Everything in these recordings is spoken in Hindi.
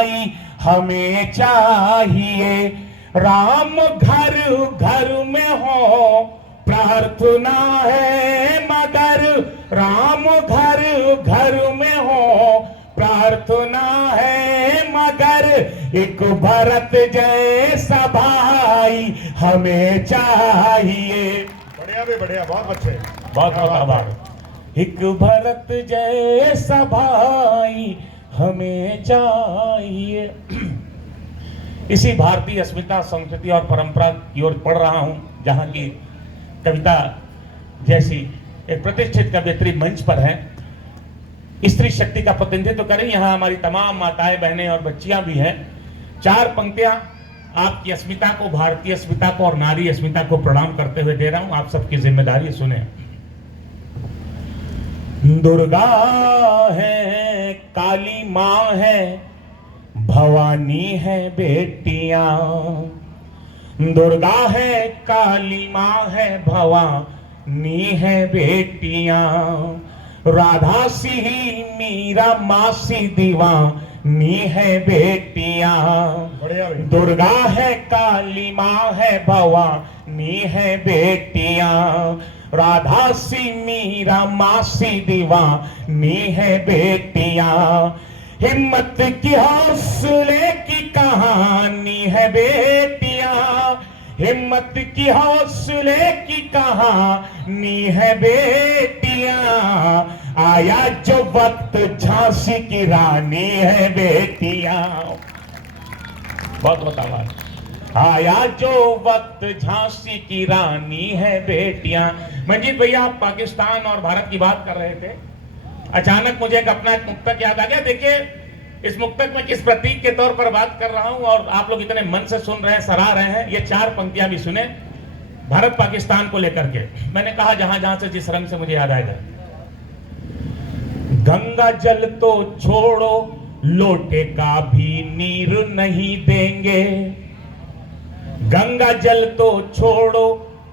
सभाई हमें चाहिए। राम घर घर में हो प्रार्थना है मगर, राम घर घर में हो प्रार्थना है मगर, एक भरत जैसा भाई हमें चाहिए। बढ़िया भी बढ़िया, बहुत अच्छे, बहुत बहुत आभार। एक भरत जैसा भाई हमें चाहिए। इसी भारतीय अस्मिता, संस्कृति और परंपरा की ओर पढ़ रहा हूं, जहां की कविता जैसी एक प्रतिष्ठित कवियत्री मंच पर है। स्त्री शक्ति का प्रतिनिधित्व करें। यहाँ हमारी तमाम माताएं, बहनें और बच्चियां भी हैं। 4 पंक्तियां आपकी अस्मिता को, भारतीय अस्मिता को और नारी अस्मिता को प्रणाम करते हुए दे रहा हूं। आप सबकी जिम्मेदारी सुने। दुर्गा है, काली मां है, भवानी है बेटियां। दुर्गा है, काली मां है, भवानी है बेटियां। राधा सी मीरा मासी दीवानी है बेटियां। दुर्गा है, काली मां है, भवानी है बेटियां। राधा सी मीरा मासी दीवानी है बेटियां। हिम्मत की हौसले की कहानी है बेटियां। हिम्मत की हौसले की कहानी है बेटियां। आया जो वक्त झांसी की रानी है बेटियां। बहुत बहुत आभार। आया जो वक्त झांसी की रानी है बेटियां। मंजीत भैया, आप पाकिस्तान और भारत की बात कर रहे थे। अचानक मुझे एक अपना एक मुक्तक याद आ गया। देखिए, इस मुक्तक में किस प्रतीक के तौर पर बात कर रहा हूं और आप लोग इतने मन से सुन रहे हैं, सराह रहे हैं। ये 4 पंक्तियां भी सुने भारत पाकिस्तान को लेकर के। मैंने कहा जहां जहां से जिस रंग से मुझे याद आएगा। गंगा जल तो छोड़ो, लोटे का भी नीर नहीं देंगे। गंगा जल तो छोड़ो,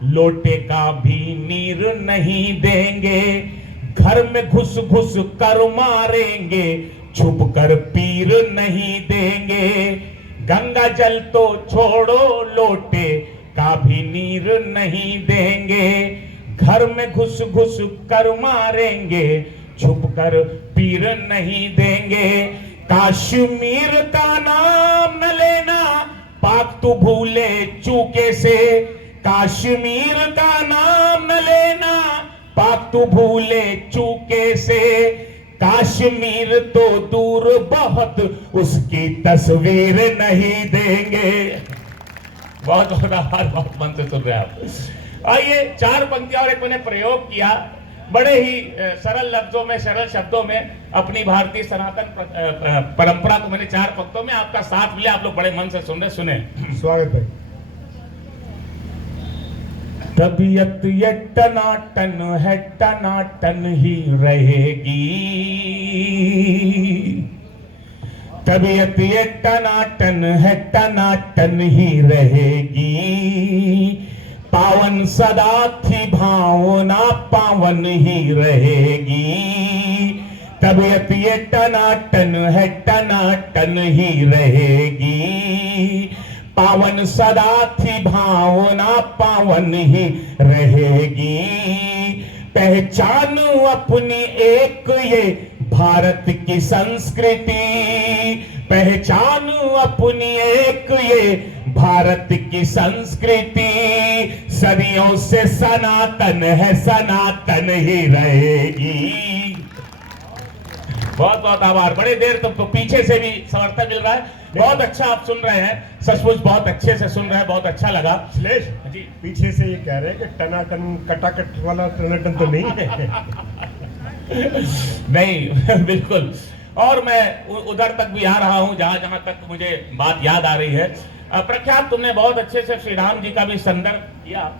लोटे का भी नीर नहीं देंगे। घर में घुस घुस कर मारेंगे, छुप कर पीर नहीं देंगे। गंगा जल तो छोड़ो, लोटे का भी नीर नहीं देंगे। घर में घुस घुस कर मारेंगे, छुप कर पीर नहीं देंगे। कश्मीर का नाम न लेना, पाक तू भूले चूके से। कश्मीर का नाम न लेना, पाक तू भूले चूके से। कश्मीर तो दूर बहुत, उसकी तस्वीर नहीं देंगे। बहुत बहुत आभार, बहुत मन से सुन रहे हैं आप। आइए, 4 पंक्तियां और एक मैंने प्रयोग किया, बड़े ही सरल लफ्जों में, सरल शब्दों में अपनी भारतीय सनातन परंपरा को मैंने 4 पंक्तियों में आपका साथ मिला। आप लोग बड़े मन से सुन रहे, सुने। स्वागत है। तबीयत ये टनाटन है, टनाटन ही रहेगी। तबीयत ये टनाटन है, टनाटन ही रहेगी। पावन सदा थी भावना, पावन ही रहेगी। तबीयत ये टनाटन है, टनाटन ही रहेगी। पावन सदा थी भावना, पावन ही रहेगी। पहचान अपनी एक ये भारत की संस्कृति। पहचान अपनी एक ये भारत की संस्कृति। सदियों से सनातन है, सनातन ही रहेगी। बहुत बहुत आभार। बड़े देर तो पीछे से भी समर्थन मिल रहा है। बहुत अच्छा आप सुन रहे हैं, सचमुच बहुत अच्छे से सुन रहे हैं, बहुत अच्छा लगा। श्लेष जी पीछे से ये कह रहे हैं कि टनाटन कटाकट वाला टनाटन तो नहीं है। नहीं, बिल्कुल। और मैं उधर तक भी आ रहा हूं जहां जहां तक मुझे बात याद आ रही है। प्रख्यात, तुमने बहुत अच्छे से श्री राम जी का भी संदर्भ किया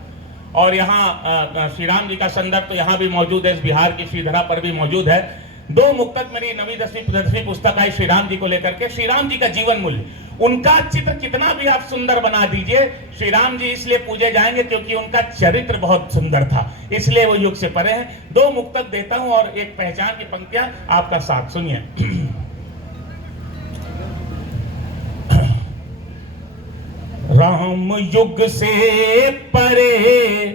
और यहाँ श्री राम जी का संदर्भ तो यहाँ भी मौजूद है, इस बिहार की श्रीधरा पर भी मौजूद है। 2 मुक्तक मेरी 9वीं 10वीं पुस्तक आई श्री राम जी को लेकर के। श्री राम जी का जीवन मूल्य, उनका चित्र कितना भी आप सुंदर बना दीजिए, श्री राम जी इसलिए पूजे जाएंगे क्योंकि उनका चरित्र बहुत सुंदर था, इसलिए वो युग से परे हैं। 2 मुक्तक देता हूं और एक पहचान की पंक्तियां, आपका साथ सुनिए। राम युग से परे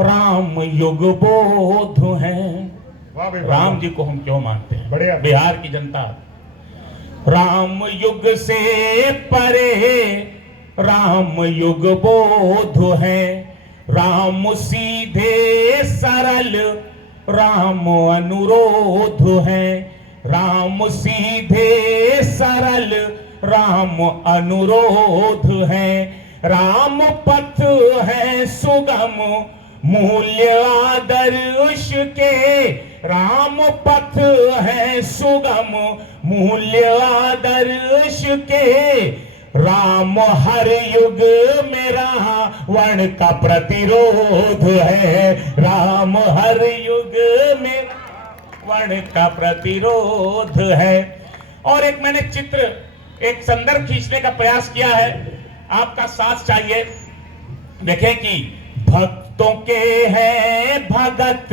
राम युग बोध है। वाह भाई वाह। राम जी को हम क्यों मानते हैं? बढ़िया। बिहार की जनता। राम युग से परे राम युग बोध है। राम सीधे सरल राम अनुरोध है। राम सीधे सरल राम अनुरोध है। राम पथ है सुगम मूल्य आदर्श के। राम पथ है सुगम मूल्य आदर्श के। राम हर युग में रावण का प्रतिरोध है। राम हर युग में रावण का प्रतिरोध है। और एक मैंने चित्र, एक संदर्भ खींचने का प्रयास किया है, आपका साथ चाहिए। देखें कि भक्तों के हैं भगत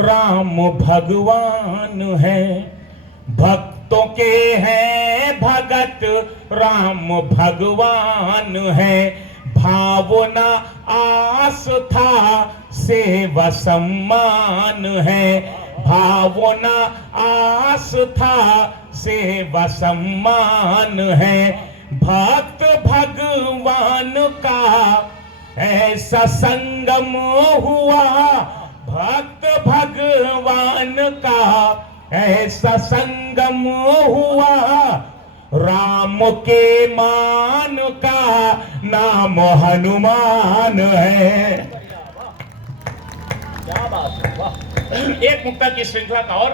राम भगवान है। भक्तों के हैं भगत राम भगवान है। भावना आस्था सेवा सम्मान है। भावना आस्था सेवा सम्मान है। भक्त भगवान का ऐसा संगम हुआ। भक्त भगवान का ऐसा संगम हुआ। राम के मान का नाम हनुमान है। क्या बात है, वाह। एक मुक्ता की श्रृंखला का और।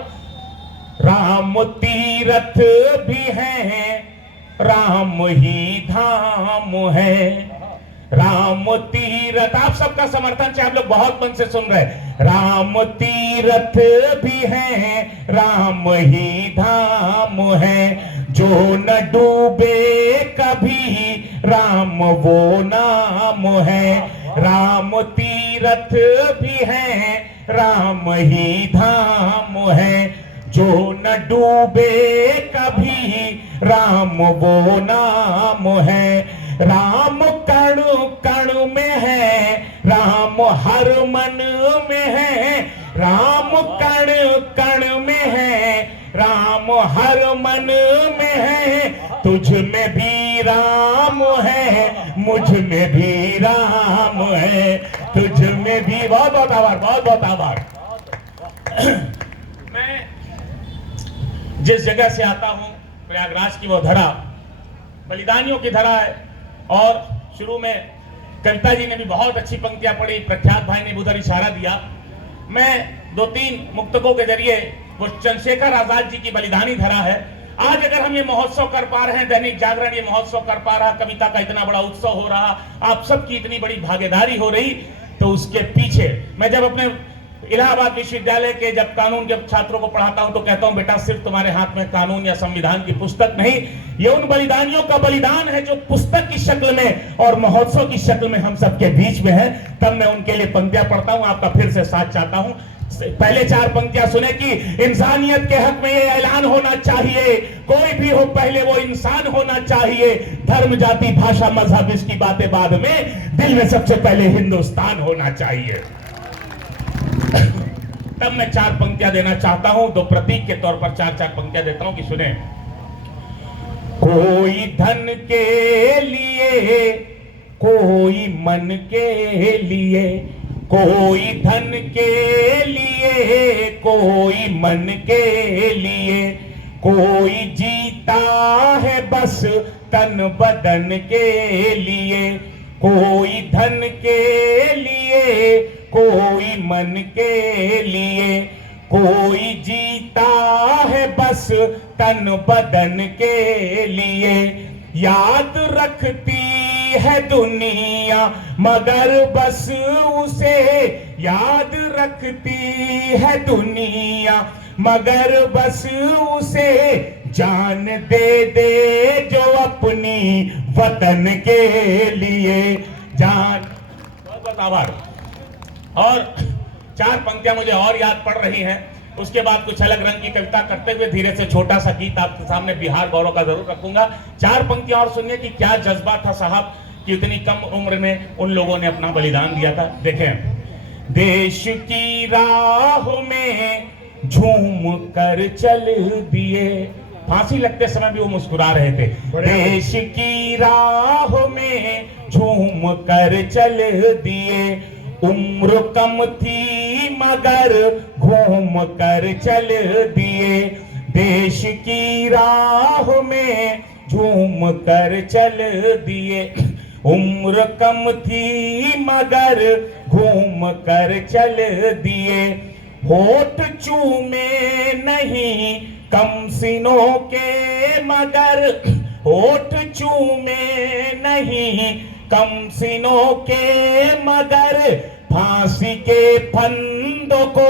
राम तीरथ भी है राम ही धाम है। राम तीरथ, आप सबका समर्थन से आप लोग बहुत मन से सुन रहे। राम तीरथ भी है राम ही धाम है। जो न डूबे कभी राम वो नाम है। राम तीरथ भी है राम ही धाम है। जो न डूबे कभी राम वो नाम है। राम कण कण में है राम हर मन में है। राम कण कण में है राम हर मन में है। तुझ में भी राम है मुझ में भी राम है। तुझ में भी। बहुत बहुत आभार, बहुत बहुत आभार। मैं जिस जगह से आता हूं, प्रयागराज की वो धरा बलिदानियों की धरा है। और शुरू में कविता जी ने भी बहुत अच्छी पंक्तियां पढ़ी, प्रख्यात भाई ने उधर इशारा दिया। मैं 2-3 मुक्तकों के जरिए वो चंद्रशेखर आजाद जी की बलिदानी धरा है। आज अगर हम ये महोत्सव कर पा रहे हैं, दैनिक जागरण ये महोत्सव कर पा रहा, कविता का इतना बड़ा उत्सव हो रहा, आप सबकी इतनी बड़ी भागीदारी हो रही, तो उसके पीछे मैं जब अपने इलाहाबाद विश्वविद्यालय के जब कानून के छात्रों को पढ़ाता हूं तो कहता हूं, बेटा सिर्फ तुम्हारे हाथ में कानून या संविधान की पुस्तक नहीं, ये उन बलिदानियों का बलिदान है जो पुस्तक की शक्ल में और महोत्सव की शक्ल में हम सबके बीच में है। तब मैं उनके लिए पंक्तियां पढ़ता हूं, आपका फिर से साथ चाहता हूं। पहले 4 पंक्तियां सुने कि इंसानियत के हक में ये ऐलान होना चाहिए, कोई भी हो पहले वो इंसान होना चाहिए। धर्म जाति भाषा मजहब इसकी बातें बाद में, दिल में सबसे पहले हिंदुस्तान होना चाहिए। तब मैं 4 पंक्तियां देना चाहता हूं, 2 प्रतीक के तौर पर 4-4 पंक्तियां देता हूं कि सुने। कोई धन के लिए, कोई मन के लिए, कोई धन के लिए, कोई मन के लिए, कोई जीता है बस तन बदन के लिए। कोई धन के लिए, कोई मन के लिए, कोई जीता है बस तन बदन के लिए। याद रखती है दुनिया मगर बस उसे, याद रखती है दुनिया मगर बस उसे, जान दे दे जो अपनी वतन के लिए। जान। बहुत बहुत आभार। और 4 पंक्तियां मुझे और याद पड़ रही हैं। उसके बाद कुछ अलग रंग की कविता करते हुए धीरे से छोटा सा गीत आपके सामने बिहार गौरव का जरूर रखूंगा। 4 पंक्तियां और सुनिए कि क्या जज्बा था साहब कि इतनी कम उम्र में उन लोगों ने अपना बलिदान दिया था। देखें, देश की राह में झूम कर चल दिए, फांसी लगते समय भी वो मुस्कुरा रहे थे। देश की राह में झूम कर चल दिए, उम्र कम थी मगर घूम कर चल दिए। देश की राह में झूम कर चल दिए, उम्र कम थी मगर घूम कर चल दिए। होठ चूमे नहीं कम सिनों के मगर, होठ चूमे नहीं कम सिनों के मगर, फांसी के फंदों को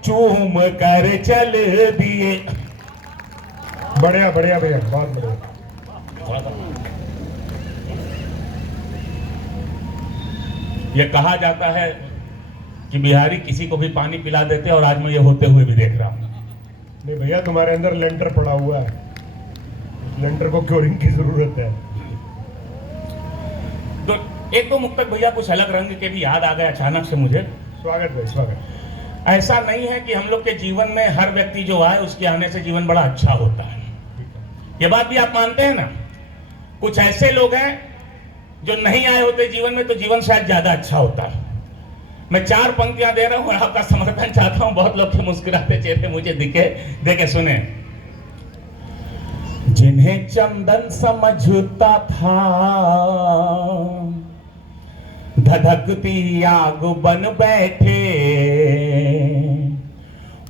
चूम कर चल दिए। बढ़िया बढ़िया भैया, बहुत बढ़िया। ये कहा जाता है कि बिहारी किसी को भी पानी पिला देते हैं, और आज मैं ये होते हुए भी देख रहा हूं। नहीं भैया, तुम्हारे अंदर लेंटर पड़ा हुआ है, उस लेंटर को क्योरिंग की जरूरत है। तो एक तो मुक्तक भैया कुछ अलग रंग के भी याद आ गए अचानक से मुझे। स्वागत भाई, स्वागत। ऐसा नहीं है कि हम लोग के जीवन में हर व्यक्ति जो आए उसके आने से जीवन बड़ा अच्छा होता है, ये बात भी आप मानते हैं ना। कुछ ऐसे लोग हैं जो नहीं आए होते जीवन में तो जीवन शायद ज्यादा अच्छा होता है। मैं 4 पंक्तियां दे रहा हूं, आपका समर्थन चाहता हूं। बहुत लोग के मुस्कुराते चेहरे मुझे दिखे, देखे सुने। जिन्हें चंदन समझता था धधकती आग बन बैठे,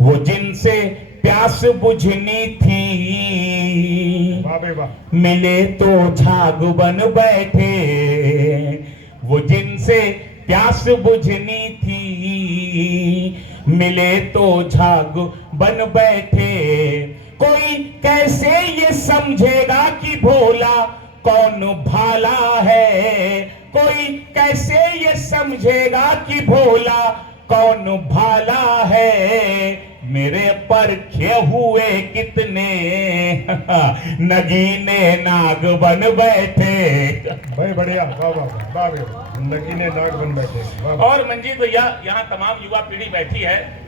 वो जिनसे प्यास बुझनी थी मिले तो झाग बन बैठे, वो जिनसे प्यास बुझनी थी मिले तो झाग बन बैठे। कोई कैसे ये समझेगा कि भोला कौन भाला है, कोई कैसे ये समझेगा कि भोला कौन भाला है। मेरे परखे हुए कितने नगीने नाग बन बैठे। भाई बढ़िया, वाह वाह वाह, नगीने नाग बन बैठे। और मंजीत भैया, यहाँ तमाम युवा पीढ़ी बैठी है।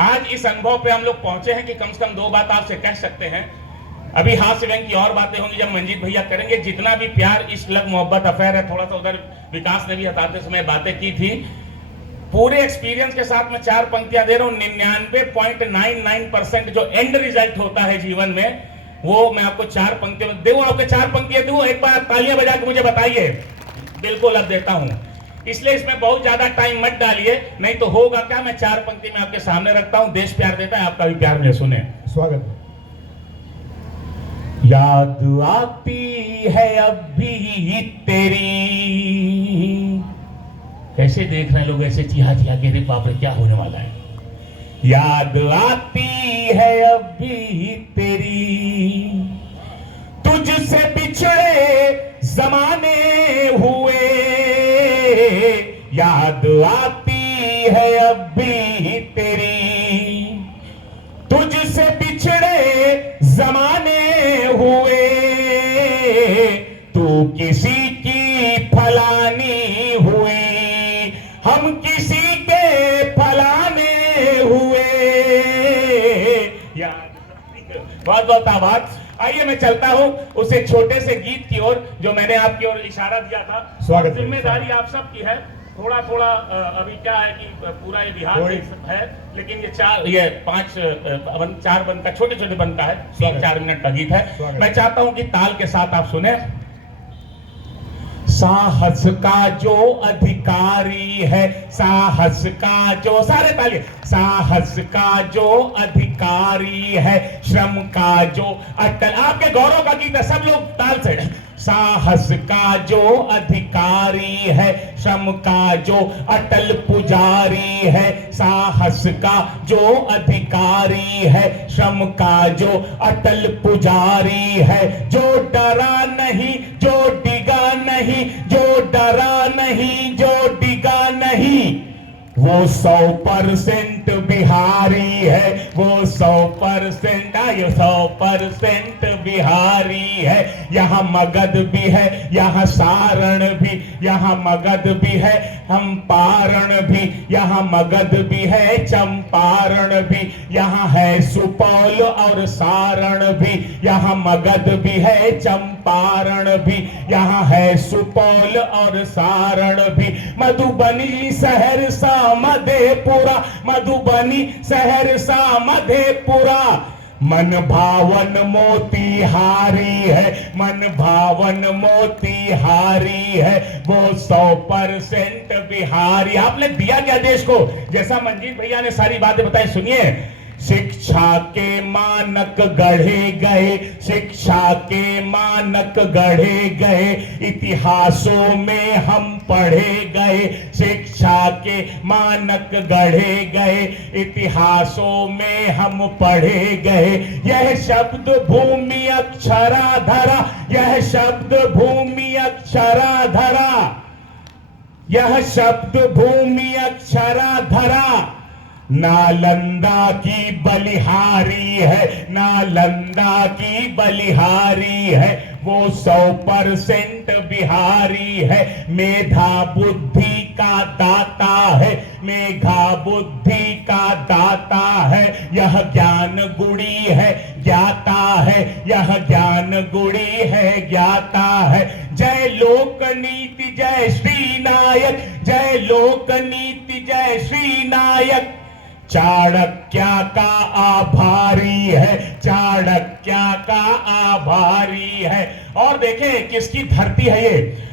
आज इस अनुभव पे हम लोग पहुंचे हैं कि कम से कम 2 बात आपसे कह सकते हैं। अभी हास्य व्यंग की और बातें होंगी जब मंजीत भैया करेंगे। जितना भी प्यार, इश्क, लग, मोहब्बत, अफेयर है, थोड़ा सा उधर विकास ने भी हटाते समय बातें की थी। पूरे एक्सपीरियंस के साथ मैं 4 पंक्तियां दे रहा हूं। 99.99% जो एंड रिजल्ट होता है जीवन में, वो मैं आपको 4 पंक्तियों में दूं। आपके 4 पंक्तियां दूं, एक बार तालियां बजा के मुझे बताइए। बिल्कुल अब देता हूं, इसलिए इसमें बहुत ज्यादा टाइम मत डालिए, नहीं तो होगा क्या। मैं 4 पंक्ति में आपके सामने रखता हूं। देश प्यार देता है, आपका भी प्यार मुझे सुने। स्वागत। याद आती है अब भी तेरी, कैसे देख रहे हैं लोग, ऐसे चिहा चिहा के, बाप रे क्या होने वाला है। याद आती है अब भी तेरी, तुझसे बिछड़े जमाने हुए, याद आती है अब भी तेरी, तुझसे बिछड़े जमाने हुए, तू किसी की फलानी हुई, हम किसी के फलाने हुए। बहुत बहुत आभार। आइए मैं चलता हूं उस एक छोटे से गीत की ओर जो मैंने आपकी ओर इशारा दिया था। स्वागत। जिम्मेदारी आप सबकी है। थोड़ा थोड़ा अभी क्या है कि पूरा ये बिहार है, लेकिन ये 4 बंद का, छोटे छोटे बंद का है, 3-4 मिनट का गीत है। मैं चाहता हूं कि ताल के साथ आप सुने। साहस का जो अधिकारी है, साहस का जो, सारे ताली, साहस का जो अधिकारी है, श्रम का जो अटल, आपके गौरव का गीत है, सब लोग ताल से। साहस का जो अधिकारी है, श्रम का जो अटल पुजारी है, साहस का जो अधिकारी है, श्रम का जो अटल पुजारी है, जो डरा नहीं, जो डिगा नहीं, जो डरा नहीं, जो डिगा नहीं, वो 100% भी बिहारी है, वो 100% 100% बिहारी है। यहाँ मगध भी है, यहाँ सारण भी, यहाँ मगध भी है, चंपारण भी, यहाँ मगध भी है, चंपारण भी, यहाँ है सुपौल और सारण भी, यहाँ मगध भी है, चंपारण भी, यहाँ है सुपौल और सारण भी। मधुबनी सहरसा मधेपुरा, मधुबनी सहरसा मधेपुरा, मन भावन मोतीहारी है, मन भावन मोतीहारी है, वो 100% बिहारी। आपने दिया क्या देश को? जैसा मंजीत भैया ने सारी बातें बताई, सुनिए। शिक्षा के मानक गढ़े गए, शिक्षा के मानक गढ़े गए, इतिहासों में हम पढ़े गए, शिक्षा के मानक गढ़े गए, इतिहासों में हम पढ़े गए। यह शब्द भूमि अक्षराधरा, यह शब्द भूमि अक्षराधरा, यह शब्द भूमि अक्षराधरा, नालंदा की बलिहारी है, नालंदा की बलिहारी है, वो 100% बिहारी है। मेधा बुद्धि का दाता है, मेधा बुद्धि का दाता है, यह ज्ञान गुणी है, ज्ञाता है, यह ज्ञान गुणी है, ज्ञाता है। जय लोक नीति जय श्री नायक, जय लोक नीति जय श्री नायक, चाणक्य का आभारी है, चाणक्य का आभारी है। और देखें किसकी धरती है ये?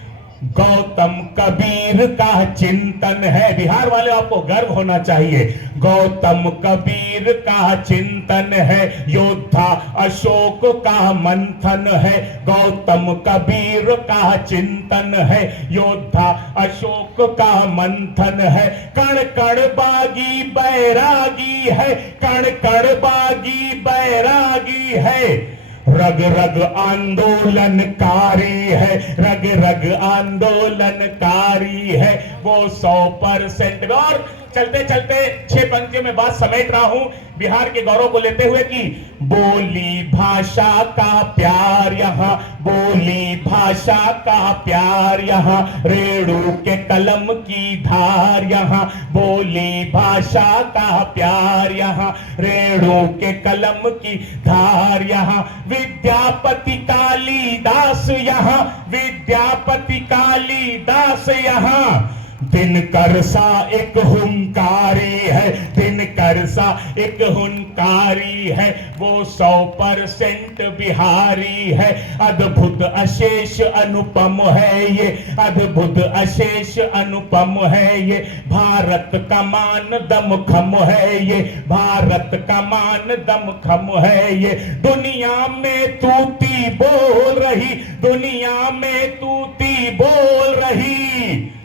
गौतम कबीर का चिंतन है। बिहार वाले आपको गर्व होना चाहिए। गौतम कबीर का चिंतन है, योद्धा अशोक का मंथन है। गौतम कबीर का चिंतन है, योद्धा अशोक का मंथन है। कण कण बागी बैरागी है, कण कण बागी बैरागी है। रग रग आंदोलनकारी है, रग रग आंदोलनकारी है, वो 100%। और चलते चलते 6 पंक्तियों में बात समेट रहा हूं बिहार के गौरव को लेते हुए कि बोली भाषा का प्यार यहाँ, बोली भाषा का प्यार यहाँ, रेणु के कलम की धार यहाँ, बोली भाषा का प्यार यहाँ, रेणु के कलम की धार यहाँ। विद्यापति कालिदास यहाँ, विद्यापति कालिदास यहाँ। दिनकर सा एक हुंकारी है, दिनकर सा एक हुंकारी है, वो 100% बिहारी है। अद्भुत अशेष अनुपम है ये, अद्भुत अशेष अनुपम है ये। भारत का मान दमखम है ये, भारत का मान दमखम है ये। दुनिया में तूती बोल रही, दुनिया में तूती बोल रही,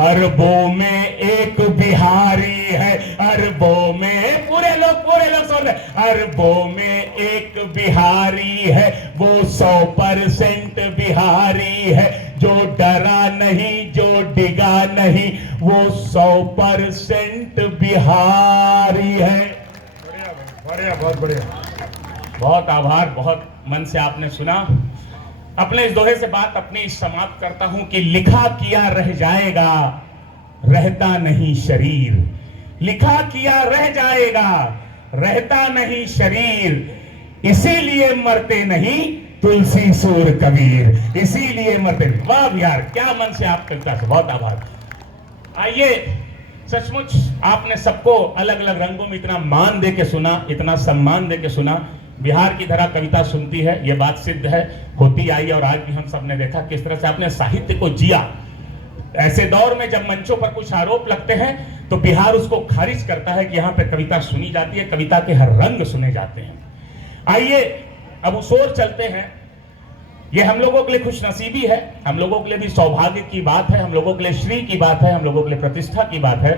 अरबों में एक बिहारी है, अरबों में पूरे लोग सुन रहे, अरबों में एक बिहारी है, वो 100% बिहारी है। जो डरा नहीं, जो डिगा नहीं, वो 100% बिहारी है। बढ़िया बढ़िया, बहुत बढ़िया। बहुत आभार, बहुत मन से आपने सुना। अपने इस दोहे से बात अपनी समाप्त करता हूं कि लिखा किया रह जाएगा, रहता नहीं शरीर। लिखा किया रह जाएगा, रहता नहीं शरीर। इसीलिए मरते नहीं तुलसी सूर कबीर, इसीलिए मरते नहीं। वाह बिहार, क्या मन से आप कविता से, बहुत आभार। आइए, सचमुच आपने सबको अलग अलग रंगों में इतना मान दे के सुना, इतना सम्मान दे के सुना। बिहार की धरा कविता सुनती है, यह बात सिद्ध है, होती आई। और आज भी हम सब ने देखा किस तरह से आपने साहित्य को जिया। ऐसे दौर में जब मंचों पर कुछ आरोप लगते हैं तो बिहार उसको खारिज करता है कि यहाँ पे कविता सुनी जाती है, कविता के हर रंग सुने जाते हैं। आइए अब उस ओर चलते हैं। ये हम लोगों के लिए खुशनसीबी है, हम लोगों के लिए भी सौभाग्य की बात है, हम लोगों के लिए श्री की बात है, हम लोगों के लिए प्रतिष्ठा की बात है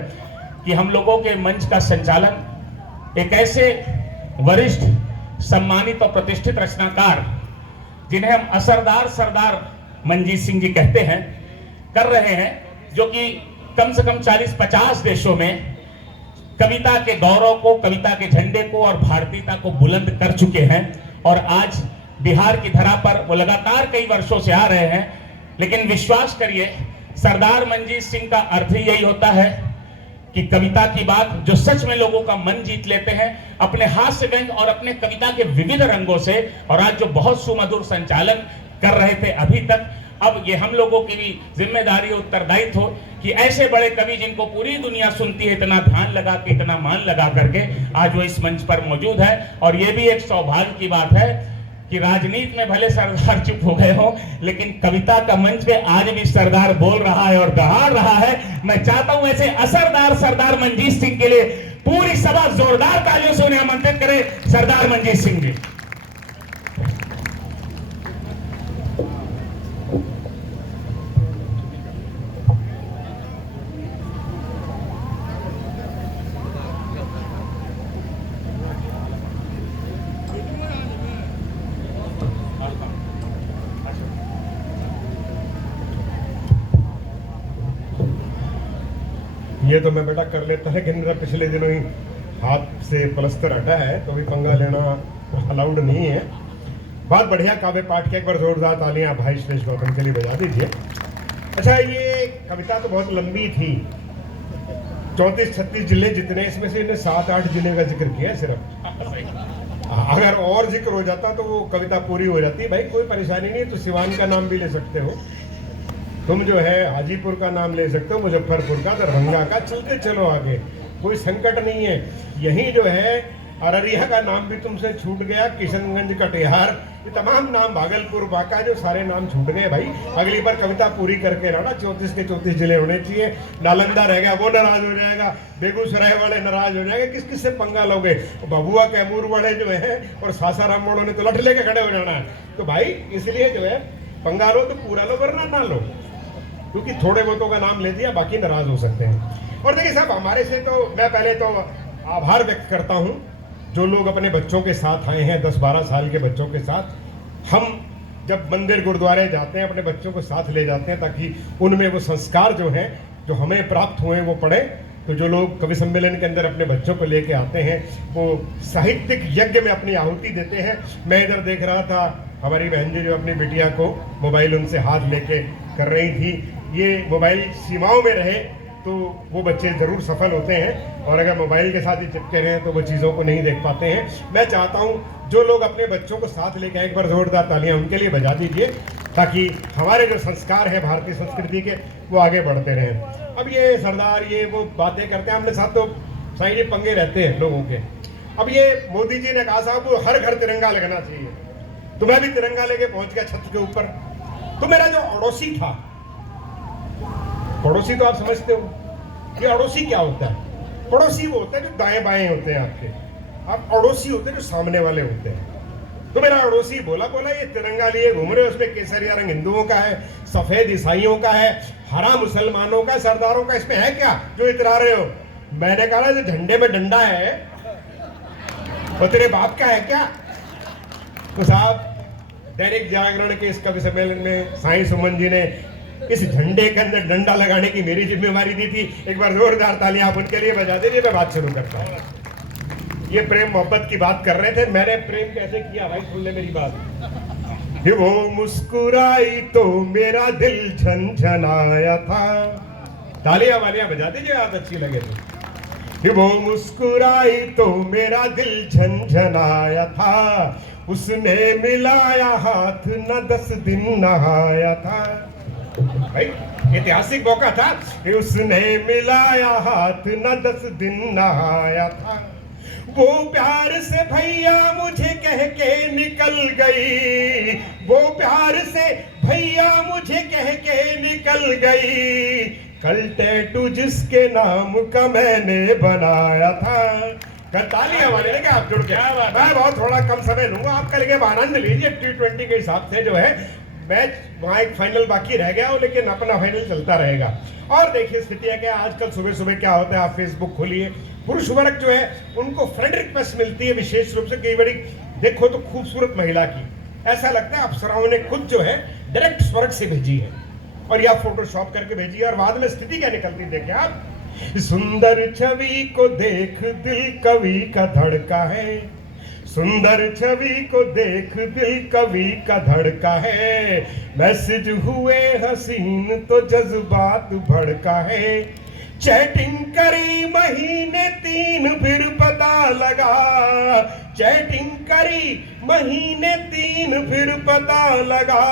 कि हम लोगों के मंच का संचालन एक ऐसे वरिष्ठ, सम्मानित और प्रतिष्ठित रचनाकार जिन्हें हम असरदार सरदार मंजीत सिंह जी कहते हैं, कर रहे हैं, जो कि कम से कम 40-50 देशों में कविता के गौरव को, कविता के झंडे को और भारतीयता को बुलंद कर चुके हैं। और आज बिहार की धरा पर वो लगातार कई वर्षों से आ रहे हैं। लेकिन विश्वास करिए, सरदार मंजीत सिंह का अर्थ ही यही होता है कि कविता की बात जो सच में लोगों का मन जीत लेते हैं अपने हास्य व्यंग और अपने कविता के विविध रंगों से। और आज जो बहुत सुमधुर संचालन कर रहे थे अभी तक, अब ये हम लोगों की भी जिम्मेदारी उत्तरदायित्व हो कि ऐसे बड़े कवि जिनको पूरी दुनिया सुनती है, इतना ध्यान लगा के, इतना मान लगा करके आज वो इस मंच पर मौजूद है। और ये भी एक सौभाग्य की बात है कि राजनीति में भले सरदार चुप हो गए हो, लेकिन कविता का मंच पे आज भी सरदार बोल रहा है और दहाड़ रहा है। मैं चाहता हूं ऐसे असरदार सरदार मंजीत सिंह के लिए पूरी सभा जोरदार तालियों से उन्हें आमंत्रित करे। सरदार मंजीत सिंह जी। ये तो मैं बेटा कर लेता है कि मेरा पिछले दिनों ही हाथ से प्लस्तर हटा है, तो भी पंगा लेना अलाउड नहीं है। बहुत बढ़िया काव्य पाठ के, एक बार जोरदार तालियां भाई श्रेष्ठ गौतम के लिए बजा दीजिए। अच्छा, ये कविता तो बहुत लंबी थी, 34-36 जिले जितने, इसमें से इन्हें 7-8 जिले का जिक्र किया सिर्फ। अगर और जिक्र हो जाता तो वो कविता पूरी हो जाती। भाई कोई परेशानी नहीं, तो सिवान का नाम भी ले सकते हो, तुम जो है हाजीपुर का नाम ले सकते हो, मुजफ्फरपुर का, दरभंगा का, चलते चलो आगे, कोई संकट नहीं है। यही जो है अररिया का नाम भी तुमसे छूट गया, किशनगंज, कटिहार, ये तमाम नाम, भागलपुर, बांका, जो सारे नाम छूट गए। भाई अगली बार कविता पूरी करके रहना, 34 के 34 जिले होने चाहिए। नालंदा रह गया, वो नाराज हो जाएगा, बेगूसराय वाले नाराज हो जाएंगे, किस किस से पंगा लोगे। भभुआ कैमूर वाले जो है और सासाराम वालों ने तो लठ लेके खड़े हो जाना है। तो भाई इसलिए जो है पंगा लो तो पूरा लो, वरना ना लो, क्योंकि थोड़े बहुतों का नाम ले दिया, बाकी नाराज हो सकते हैं। और देखिए साहब, हमारे से तो मैं पहले तो आभार व्यक्त करता हूं जो लोग अपने बच्चों के साथ आए हैं, 10-12 साल के बच्चों के साथ। हम जब मंदिर गुरुद्वारे जाते हैं अपने बच्चों को साथ ले जाते हैं ताकि उनमें वो संस्कार जो हैं, जो हमें प्राप्त हुए, वो पढ़े। तो जो लोग कवि सम्मेलन के अंदर अपने बच्चों को लेके आते हैं वो साहित्यिक यज्ञ में अपनी आहुति देते हैं। मैं इधर देख रहा था, हमारी बहन जी जो अपनी बिटिया को मोबाइल उनसे हाथ लेके कर रही थी। ये मोबाइल सीमाओं में रहे तो वो बच्चे ज़रूर सफल होते हैं, और अगर मोबाइल के साथ ही चिपके रहें तो वो चीज़ों को नहीं देख पाते हैं। मैं चाहता हूँ जो लोग अपने बच्चों को साथ लेके आए, एक बार जोरदार तालियां उनके लिए बजा दीजिए, ताकि हमारे जो संस्कार हैं भारतीय संस्कृति के, वो आगे बढ़ते रहें। अब ये सरदार ये वो बातें करते हैं, हमने साथ तो साईं जी पंगे रहते हैं लोगों के। अब ये मोदी जी ने कहा साहब वो हर घर तिरंगा लगना चाहिए, तो मैं भी तिरंगा लेके पहुंच गया छत के ऊपर। तो मेरा जो अड़ोसी था, पड़ोसी तो आप समझते हो, ये अड़ोसी क्या होता है? पड़ोसी वो होता है जो दाएं बाएं होते हैं आपके, आप अड़ोसी होते हैं जो सामने वाले होते हैं। तो मेरा अड़ोसी बोला ये तिरंगा लिए घूम रहे हो, उसमें केसरिया रंग हिंदुओं का है, सफेद ईसाइयों का है, हरा मुसलमानों का, सरदारों का, इसमें है क्या जो इतरा रहे हो? मैंने कहा जो झंडे में डंडा है वो तेरे बाप का है क्या? तो साहब दैनिक जागरण के इस कवि सम्मेलन में साईं सुमन जी ने इस झंडे के अंदर डंडा लगाने की मेरी जिम्मेवारी दी थी। एक बार जोरदार तालियां आप उनके लिए बजा दीजिए। मैं बात शुरू करता हूं। ये प्रेम मोहब्बत की बात कर रहे थे, मैंने प्रेम कैसे किया भाई, सुन ले मेरी बात। वो मुस्कुराई तो मेरा दिल झनझनाया था, तालियां वालियां बजा दीजिए आप अच्छी लगे तो। वो मुस्कुराई तो मेरा दिल झनझनाया था, उसने मिलाया हाथ न 10 दिन नहाया था। भाई ऐतिहासिक मौका था कि उसने मिलाया हाथ न 10 दिन नहाया था। वो प्यार से भैया मुझे कह के निकल गई, वो प्यार से भैया मुझे कह के निकल गई, कल टैटू जिसके नाम का मैंने बनाया था। तालियां वाले लेके आप जुड़ गया। मैं बहुत थोड़ा कम समय लूंगा आपका, लेकिन आनंद लीजिए। T20 के हिसाब से जो है मैच वहाँ एक फाइनल बाकी रह गया हो, लेकिन अपना फाइनल चलता रहेगा। और देखिए स्थिति है क्या, आजकल सुबह सुबह क्या होता है, आप फेसबुक खोलिए, पुरुष वर्ग जो है उनको फ्रेंड रिक्वेस्ट मिलती है, विशेष रूप से कई बड़ी देखो तो खूबसूरत महिला की, ऐसा लगता है अप्सराओं ने खुद जो है डायरेक्ट स्वर्ग से भेजी है और या फोटोशॉप करके भेजी है। और बाद में स्थिति क्या निकलती देखिए आप, सुंदर छवि को देख दिल कवि का धड़का है, सुंदर छवि को देख दिल कवि का धड़का है, मैसेज हुए हसीन तो जज्बात भड़का है, चैटिंग करी महीने 3 फिर पता लगा, चैटिंग करी महीने 3 फिर पता लगा,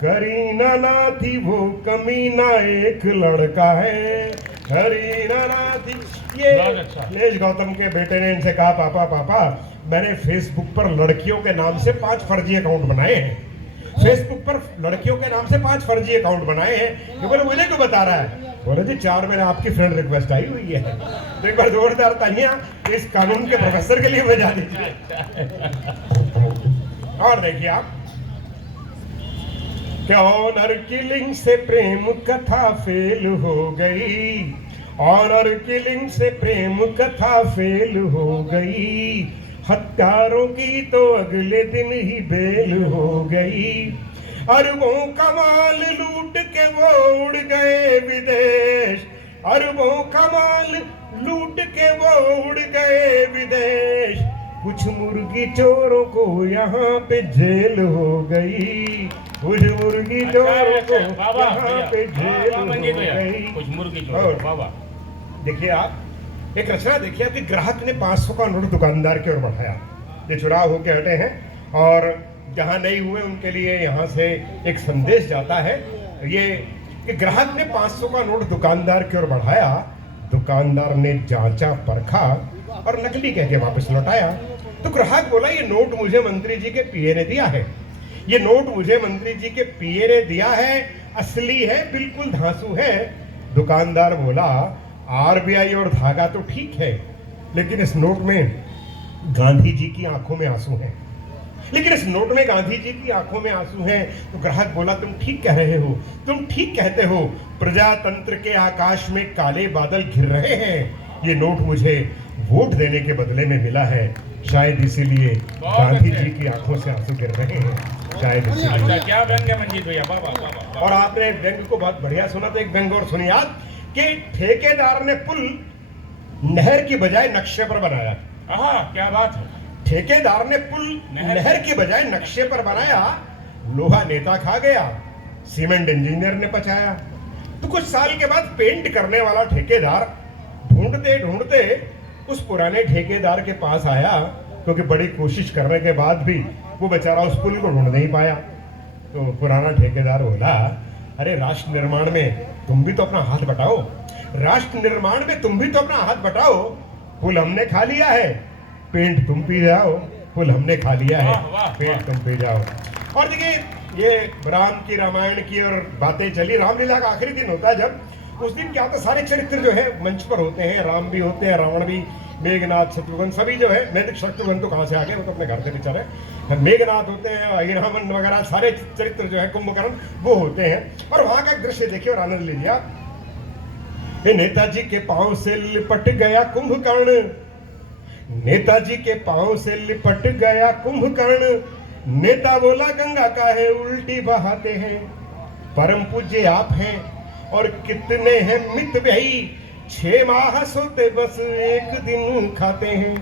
करीना ना थी वो कमीना एक लड़का है, करीना ना थी। ये नीलेश गौतम के बेटे ने इनसे कहा पापा पापा मैंने फेसबुक पर लड़कियों के नाम से 5 फर्जी अकाउंट बनाए हैं, फेसबुक पर लड़कियों के नाम से 5 फर्जी अकाउंट बनाए हैं। तो बोले मुझे क्यों बता रहा है? बोले जी 4 महीने आपकी फ्रेंड रिक्वेस्ट आई हुई है। तो एक बार जोरदार तालियां इस कानून के प्रोफेसर के लिए बजा दीजिए। और देखिए आप, ऑनर किलिंग से प्रेम कथा फेल हो गई, ऑनर किलिंग से प्रेम कथा फेल हो गई, हत्यारों की तो अगले दिन ही बेल हो गई, अरबों का माल लूट के वो उड़ गए विदेश, अरबों का माल लूट के वो उड़ गए विदेश, कुछ मुर्गी चोरों को यहाँ पे जेल हो गई, कुछ मुर्गी चोरों को यहाँ पे जेल हो गई, कुछ मुर्गी चोरों बाबा। देखिए आप एक रचना देखिए कि ग्राहक ने 500 का नोट दुकानदार की ओर बढ़ाया, ये चुराव होके हटे हैं और जहां नहीं हुए उनके लिए यहां से एक संदेश जाता है ये कि ग्राहक ने 500 का नोट दुकानदार की ओर बढ़ाया, दुकानदार ने जांचा परखा और नकली कह के वापस लौटाया। तो ग्राहक बोला ये नोट मुझे मंत्री जी के पीए ने दिया है, ये नोट मुझे मंत्री जी के पीए ने दिया है, असली है, बिल्कुल धांसू है। दुकानदार बोला आरबीआई और धागा तो ठीक है, लेकिन इस नोट में गांधी जी की आंखों में आंसू हैं, लेकिन इस नोट में गांधी जी की आंखों में आंसू हैं। तो ग्राहक बोला तुम ठीक कह रहे हो, तुम ठीक कहते हो, प्रजातंत्र के आकाश में काले बादल घिर रहे हैं, ये नोट मुझे वोट देने के बदले में मिला है, शायद इसीलिए गांधी जी की आंखों से आंसू गिर रहे हैं, शायद इसीलिए। क्या व्यंग है मंजीत भैया? बाबा। और आपने व्यंग को बहुत बढ़िया सुना, तो एक व्यंग और सुनिए आप कि ठेकेदार ने पुल नहर की बजाय नक्शे पर बनाया। क्या बात है। ठेकेदार ने पुल नहर की बजाय नक्शे पर बनाया, लोहा नेता खा गया, सीमेंट इंजीनियर ने पचाया। तो कुछ साल के बाद पेंट करने वाला ठेकेदार ढूंढते ढूंढते उस पुराने ठेकेदार के पास आया, क्योंकि बड़ी कोशिश करने के बाद भी वो बेचारा उस पुल को ढूंढ नहीं पाया। तो पुराना ठेकेदार बोला अरे राष्ट्र निर्माण में तुम भी तो अपना हाथ बटाओ, राष्ट्र निर्माण में तुम भी तो अपना हाथ बटाओ, पुल हमने खा लिया है, पेंट तुम पी जाओ, पुल हमने खा लिया है, पेंट तुम पी जाओ। और देखिए ये राम की रामायण की और बातें चली, रामलीला का आखिरी दिन होता है जब, उस दिन क्या होता है सारे चरित्र जो है मंच पर होते हैं, राम भी होते हैं, रावण भी, मेघनाथ, शत्रुघ्न सभी जो है, मैं शत्रुघ्न तो कहाँ से आ गए, वो तो अपने घर से बेचारे, मेघनाथ होते हैं, अहिरावण वगैरह सारे चरित्र जो है, कुंभकर्ण वो होते हैं। और वहां का एक दृश्य देखिए और आनंद लीजिए आप। नेताजी के पांव से लिपट गया कुंभकर्ण, नेताजी के पांव से लिपट गया कुंभकर्ण, नेता बोला गंगा काहे उल्टी बहाते हैं, परम पूज्य आप हैं और कितने हैं मित भाई, 6 माह सोते बस एक दिन खाते हैं।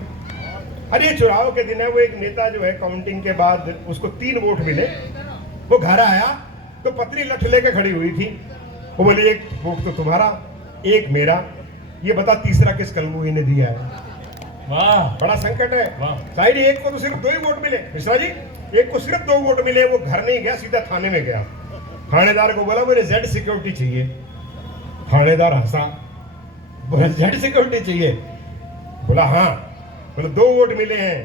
अरे चुनाव के दिन है, वो एक नेता जो है काउंटिंग के बाद उसको 3 वोट मिले, वो घर आया तो पत्नी लठ लेके खड़ी हुई थी, वो बोली एक वोट तो तुम्हारा एक मेरा, ये बता तीसरा किस कलमुही ने दिया है। वाह, बड़ा संकट है। साइड एक को तो सिर्फ 2 ही वोट मिले, मिश्रा जी एक को सिर्फ 2 वोट मिले, वो घर नहीं गया, सीधा थाने में गया, थानेदार को बोला मुझे जेड सिक्योरिटी चाहिए, थानेदार हंसा, बोला जेड सिक्योरिटी चाहिए, बोला हाँ, बोला 2 वोट मिले हैं,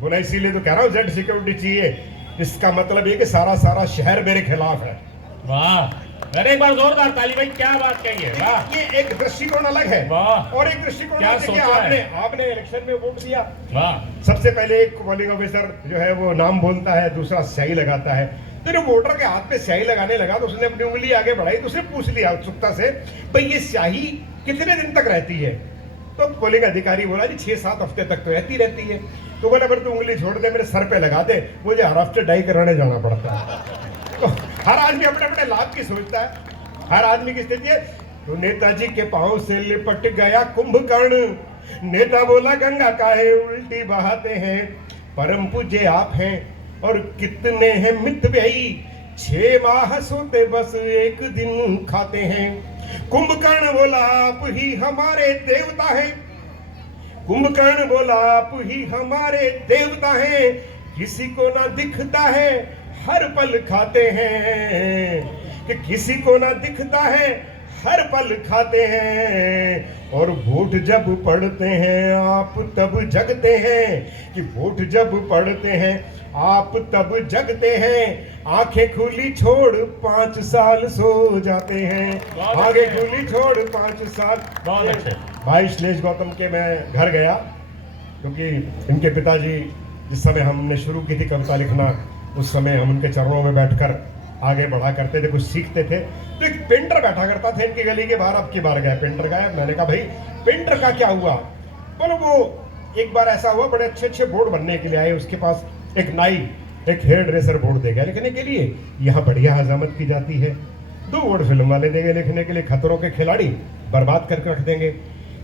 बोला इसीलिए तो कह रहा हूँ जेड सिक्योरिटी चाहिए, इसका मतलब ये कि सारा शहर मेरे खिलाफ है। वाह, अरे एक बार जोरदार ताली भाई, क्या बात कही है। वाह, ये एक दृष्टिकोण अलग है। वाह, और एक दृष्टिकोण क्या है कि आपने इलेक्शन में वोट दिया। वाह, सबसे पहले एक पोलिंग ऑफिसर जो है वो नाम बोलता है, दूसरा स्याही लगाता है, तो जब वोटर के हाथ पे स्याही लगाने लगा तो उसने अपनी उंगली आगे बढ़ाई, तो उसने पूछ लिया उत्सुकता से भाई ये स्याही कितने दिन तक रहती है, तो पोलिंग अधिकारी बोला जी 6-7 हफ्ते तक तो रहती है। तो बोला फिर तू उंगली छोड़ दे, मेरे सर पे लगा दे, मुझे हर हफ्ते डाई कराने जाना पड़ता है। तो हर आदमी अपने अपने लाभ की सोचता है, हर आदमी की स्थिति है। तो नेताजी के पांव से लिपट गया कुंभकर्ण। नेता बोला गंगा काहे उल्टी बहाते हैं, परम पूज्य आप हैं और कितने हैं मितव्ययी, 6 माह सोते बस एक दिन खाते हैं। कुंभकर्ण बोला आप ही हमारे देवता हैं। कुंभकर्ण बोला आप ही हमारे देवता हैं, किसी को ना दिखता है हर पल खाते हैं, कि किसी को ना दिखता है हर पल खाते हैं। और वोट जब पढ़ते हैं आप तब जगते हैं, कि वोट जब पढ़ते हैं आप तब जगते हैं। आंखें खुली छोड़ 5 साल सो जाते हैं, आंखें खुली छोड़ 5 साल। बहुत अच्छे भाई श्लेष गौतम के मैं घर गया, क्योंकि इनके पिताजी जिस समय हमने शुरू की थी कविता लिखना, उस समय हम उनके चरणों में बैठकर आगे बढ़ा करते थे, कुछ सीखते थे। तो एक पेंटर बैठा करता था इनकी गली के बाहर। अब की बार गया पेंटर गया, मैंने कहा भाई पेंटर का क्या हुआ? बोलो वो एक बार ऐसा हुआ, बड़े अच्छे अच्छे बोर्ड बनने के लिए आए, उसके पास एक नाई एक हेयर ड्रेसर बोर्ड दे गया लिखने के लिए, यहाँ बढ़िया हजामत की जाती है। 2 बोर्ड फिल्म वाले दे गए लिखने के लिए, खतरों के खिलाड़ी बर्बाद करके रख देंगे।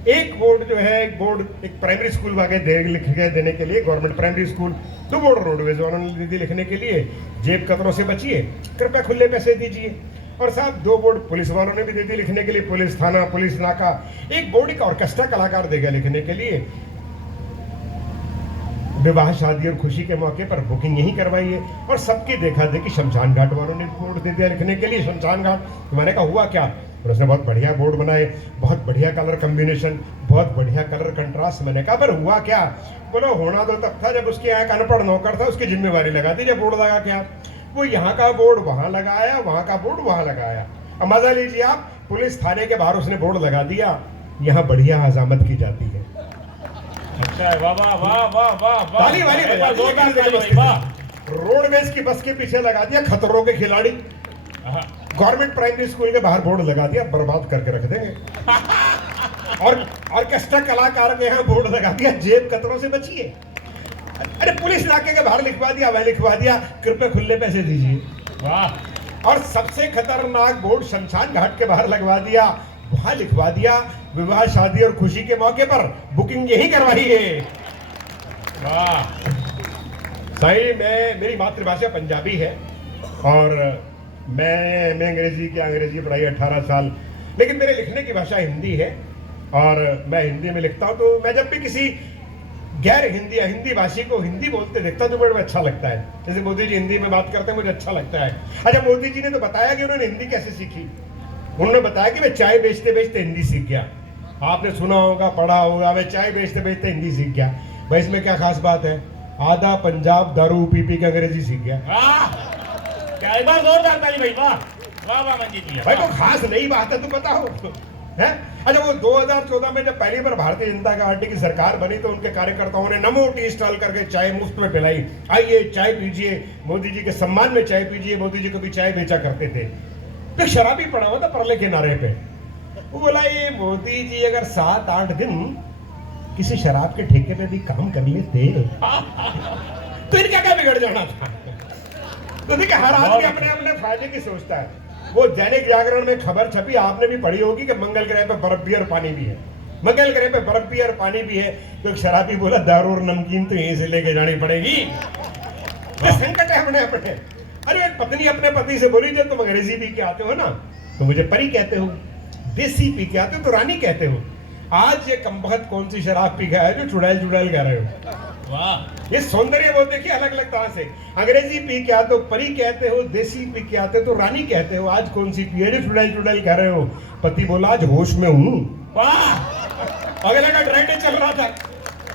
एक बोर्ड जो है, एक बोर्ड एक प्राइमरी स्कूल वाले लिख के देने के लिए, government primary school. 2 board roadways वालों ने दे दी लिखने के लिए, जेब कतरों से बचिए, कृपया खुले पैसे दीजिए। और साहब 2 बोर्ड पुलिस वालों ने भी दे दी लिखने के लिए, पुलिस थाना पुलिस नाका। एक बोर्ड एक ऑर्केस्ट्रा कलाकार दे गया लिखने के लिए, विवाह शादी और खुशी के मौके पर बुकिंग यही करवाइए। और सबकी देखा देखी शमशान घाट वालों ने बोर्ड दे दिया लिखने के लिए, शमशान घाट। तो मैंने कहा हुआ क्या? और उसने बहुत बढ़िया बोर्ड बनाए, बहुत बढ़िया कलर कॉम्बिनेशन, बहुत बढ़िया कलर कंट्रास्ट। मैंने कहा पर हुआ क्या? बोलो होना तो तब था जब उसके यहाँ एक अनपढ़ नौकर था, उसकी जिम्मेवारी लगा दी, जब बोर्ड लगा के आप वो यहाँ का बोर्ड वहां लगाया, वहां का बोर्ड वहां लगाया। अब मजा लीजिए आप, पुलिस थाने के बाहर उसने बोर्ड लगा दिया, यहाँ बढ़िया हजामत की जाती है। अच्छा है, वाह वाह वाह वाह वाह वाह, ताली वाली बजा दी, जोरदार ताली भाई, वाह। रोडवेज की बस के पीछे लगा दिया खतरों के खिलाड़ी, गवर्नमेंट प्राइमरी स्कूल के बाहर बोर्ड लगा दिया, बर्बाद करके रख देंगे। और ऑर्केस्ट्रा कलाकार के यहाँ बोर्ड लगा दिया, जेब कतरों से बचिए। अरे पुलिस नाके के बाहर लिखवा दिया, वह लिखवा दिया, कृपया खुले पैसे दीजिए। वाह। और सबसे खतरनाक बोर्ड शमशान घाट के बाहर लगवा दिया, वहां लिखवा दिया, विवाह शादी और खुशी के मौके पर बुकिंग यही करवाइए। वाह। सही में मेरी मातृभाषा पंजाबी है और मैं अंग्रेजी पढ़ाई 18 साल, लेकिन मेरे लिखने की भाषा हिंदी है और मैं हिंदी में लिखता हूँ। तो मैं जब भी किसी गैर हिंदी या हिंदी भाषी को हिंदी बोलते देखता तो बड़ा अच्छा लगता है। जैसे मोदी जी हिंदी में बात करते हैं, मुझे अच्छा लगता है। अच्छा, मोदी जी ने तो बताया कि उन्होंने हिंदी कैसे सीखी। उन्होंने बताया कि मैं चाय बेचते बेचते हिंदी सीख गया। आपने सुना होगा, पढ़ा होगा, मैं चाय बेचते बेचते हिंदी सीख गया। भाई इसमें क्या खास बात है? आधा पंजाब दारू पी पी के अंग्रेजी सीख गया। क्या एक बार जोरदार ताली भाई, वाह वाह वाह मंजीत जी। भाई तो खास नई बात है, तो पता हो है? अच्छा, वो 2014 में जब पहली बार भारतीय जनता पार्टी की सरकार बनी तो उनके कार्यकर्ताओं ने नमो टी स्टॉल करके चाय मुफ्त में पिलाई। आइए चाय पीजिए, मोदी जी के सम्मान में चाय पीजिए। मोदी जी को भी चाय बेचा करते थे। तो शराबी पड़ा हुआ था परले किनारे पे, वो बोला ये मोदी जी अगर 7-8 दिन किसी शराब के ठेके पे भी काम कर लेते तो इनका क्या बिगड़ जाना था। तो देखिए हर आदमी अपने अपने फायदे की सोचता है। वो दैनिक जागरण में खबर छपी, आपने भी पढ़ी होगी कि मंगल ग्रह पे बर्फ भी और पानी भी है। मंगल ग्रह पे बर्फ भी और पानी भी है। तो एक शराबी बोला दारू और नमकीन तो यहीं से लेके जानी पड़ेगी। तो संकट है अपने अपने। अरे एक पत्नी अपने पति से बोली जब तुम अंग्रेजी पी के आते हो ना तो मुझे परी कहते हो, देसी पी के आते हो तो रानी कहते हो। आज ये कमबख्त कौन सी शराब पी गया है जो चुड़ैल चुड़ैल कह रहे हो? वाह, ये सौंदर्य वो देखिए अलग अलग तरह से। अंग्रेजी पी के आते हो परी कहते हो, देसी पी के आते हो तो रानी कहते हो। आज कौन सी पी है जो चुड़ैल चुड़ैल कह रहे हो? पति बोला आज होश में हूं। वाह, अगले का ट्रेंड चल रहा था।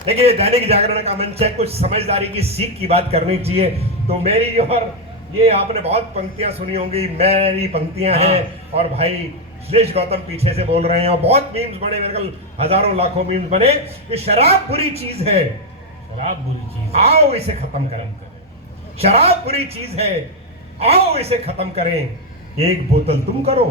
देखिए दैनिक जागरण का मंच है, कुछ समझदारी की सीख की बात करनी चाहिए। तो मेरी और ये आपने बहुत पंक्तियां सुनी होंगी, मेरी पंक्तियां हैं और भाई श्लेष गौतम पीछे से बोल रहे हैं और बहुत मीम्स बने, मेरे ख्याल हजारों लाखों मीम्स बने। ये शराब बुरी चीज है, शराब बुरी चीज, आओ इसे खत्म करें। शराब बुरी चीज है, आओ इसे खत्म करें। एक बोतल तुम करो,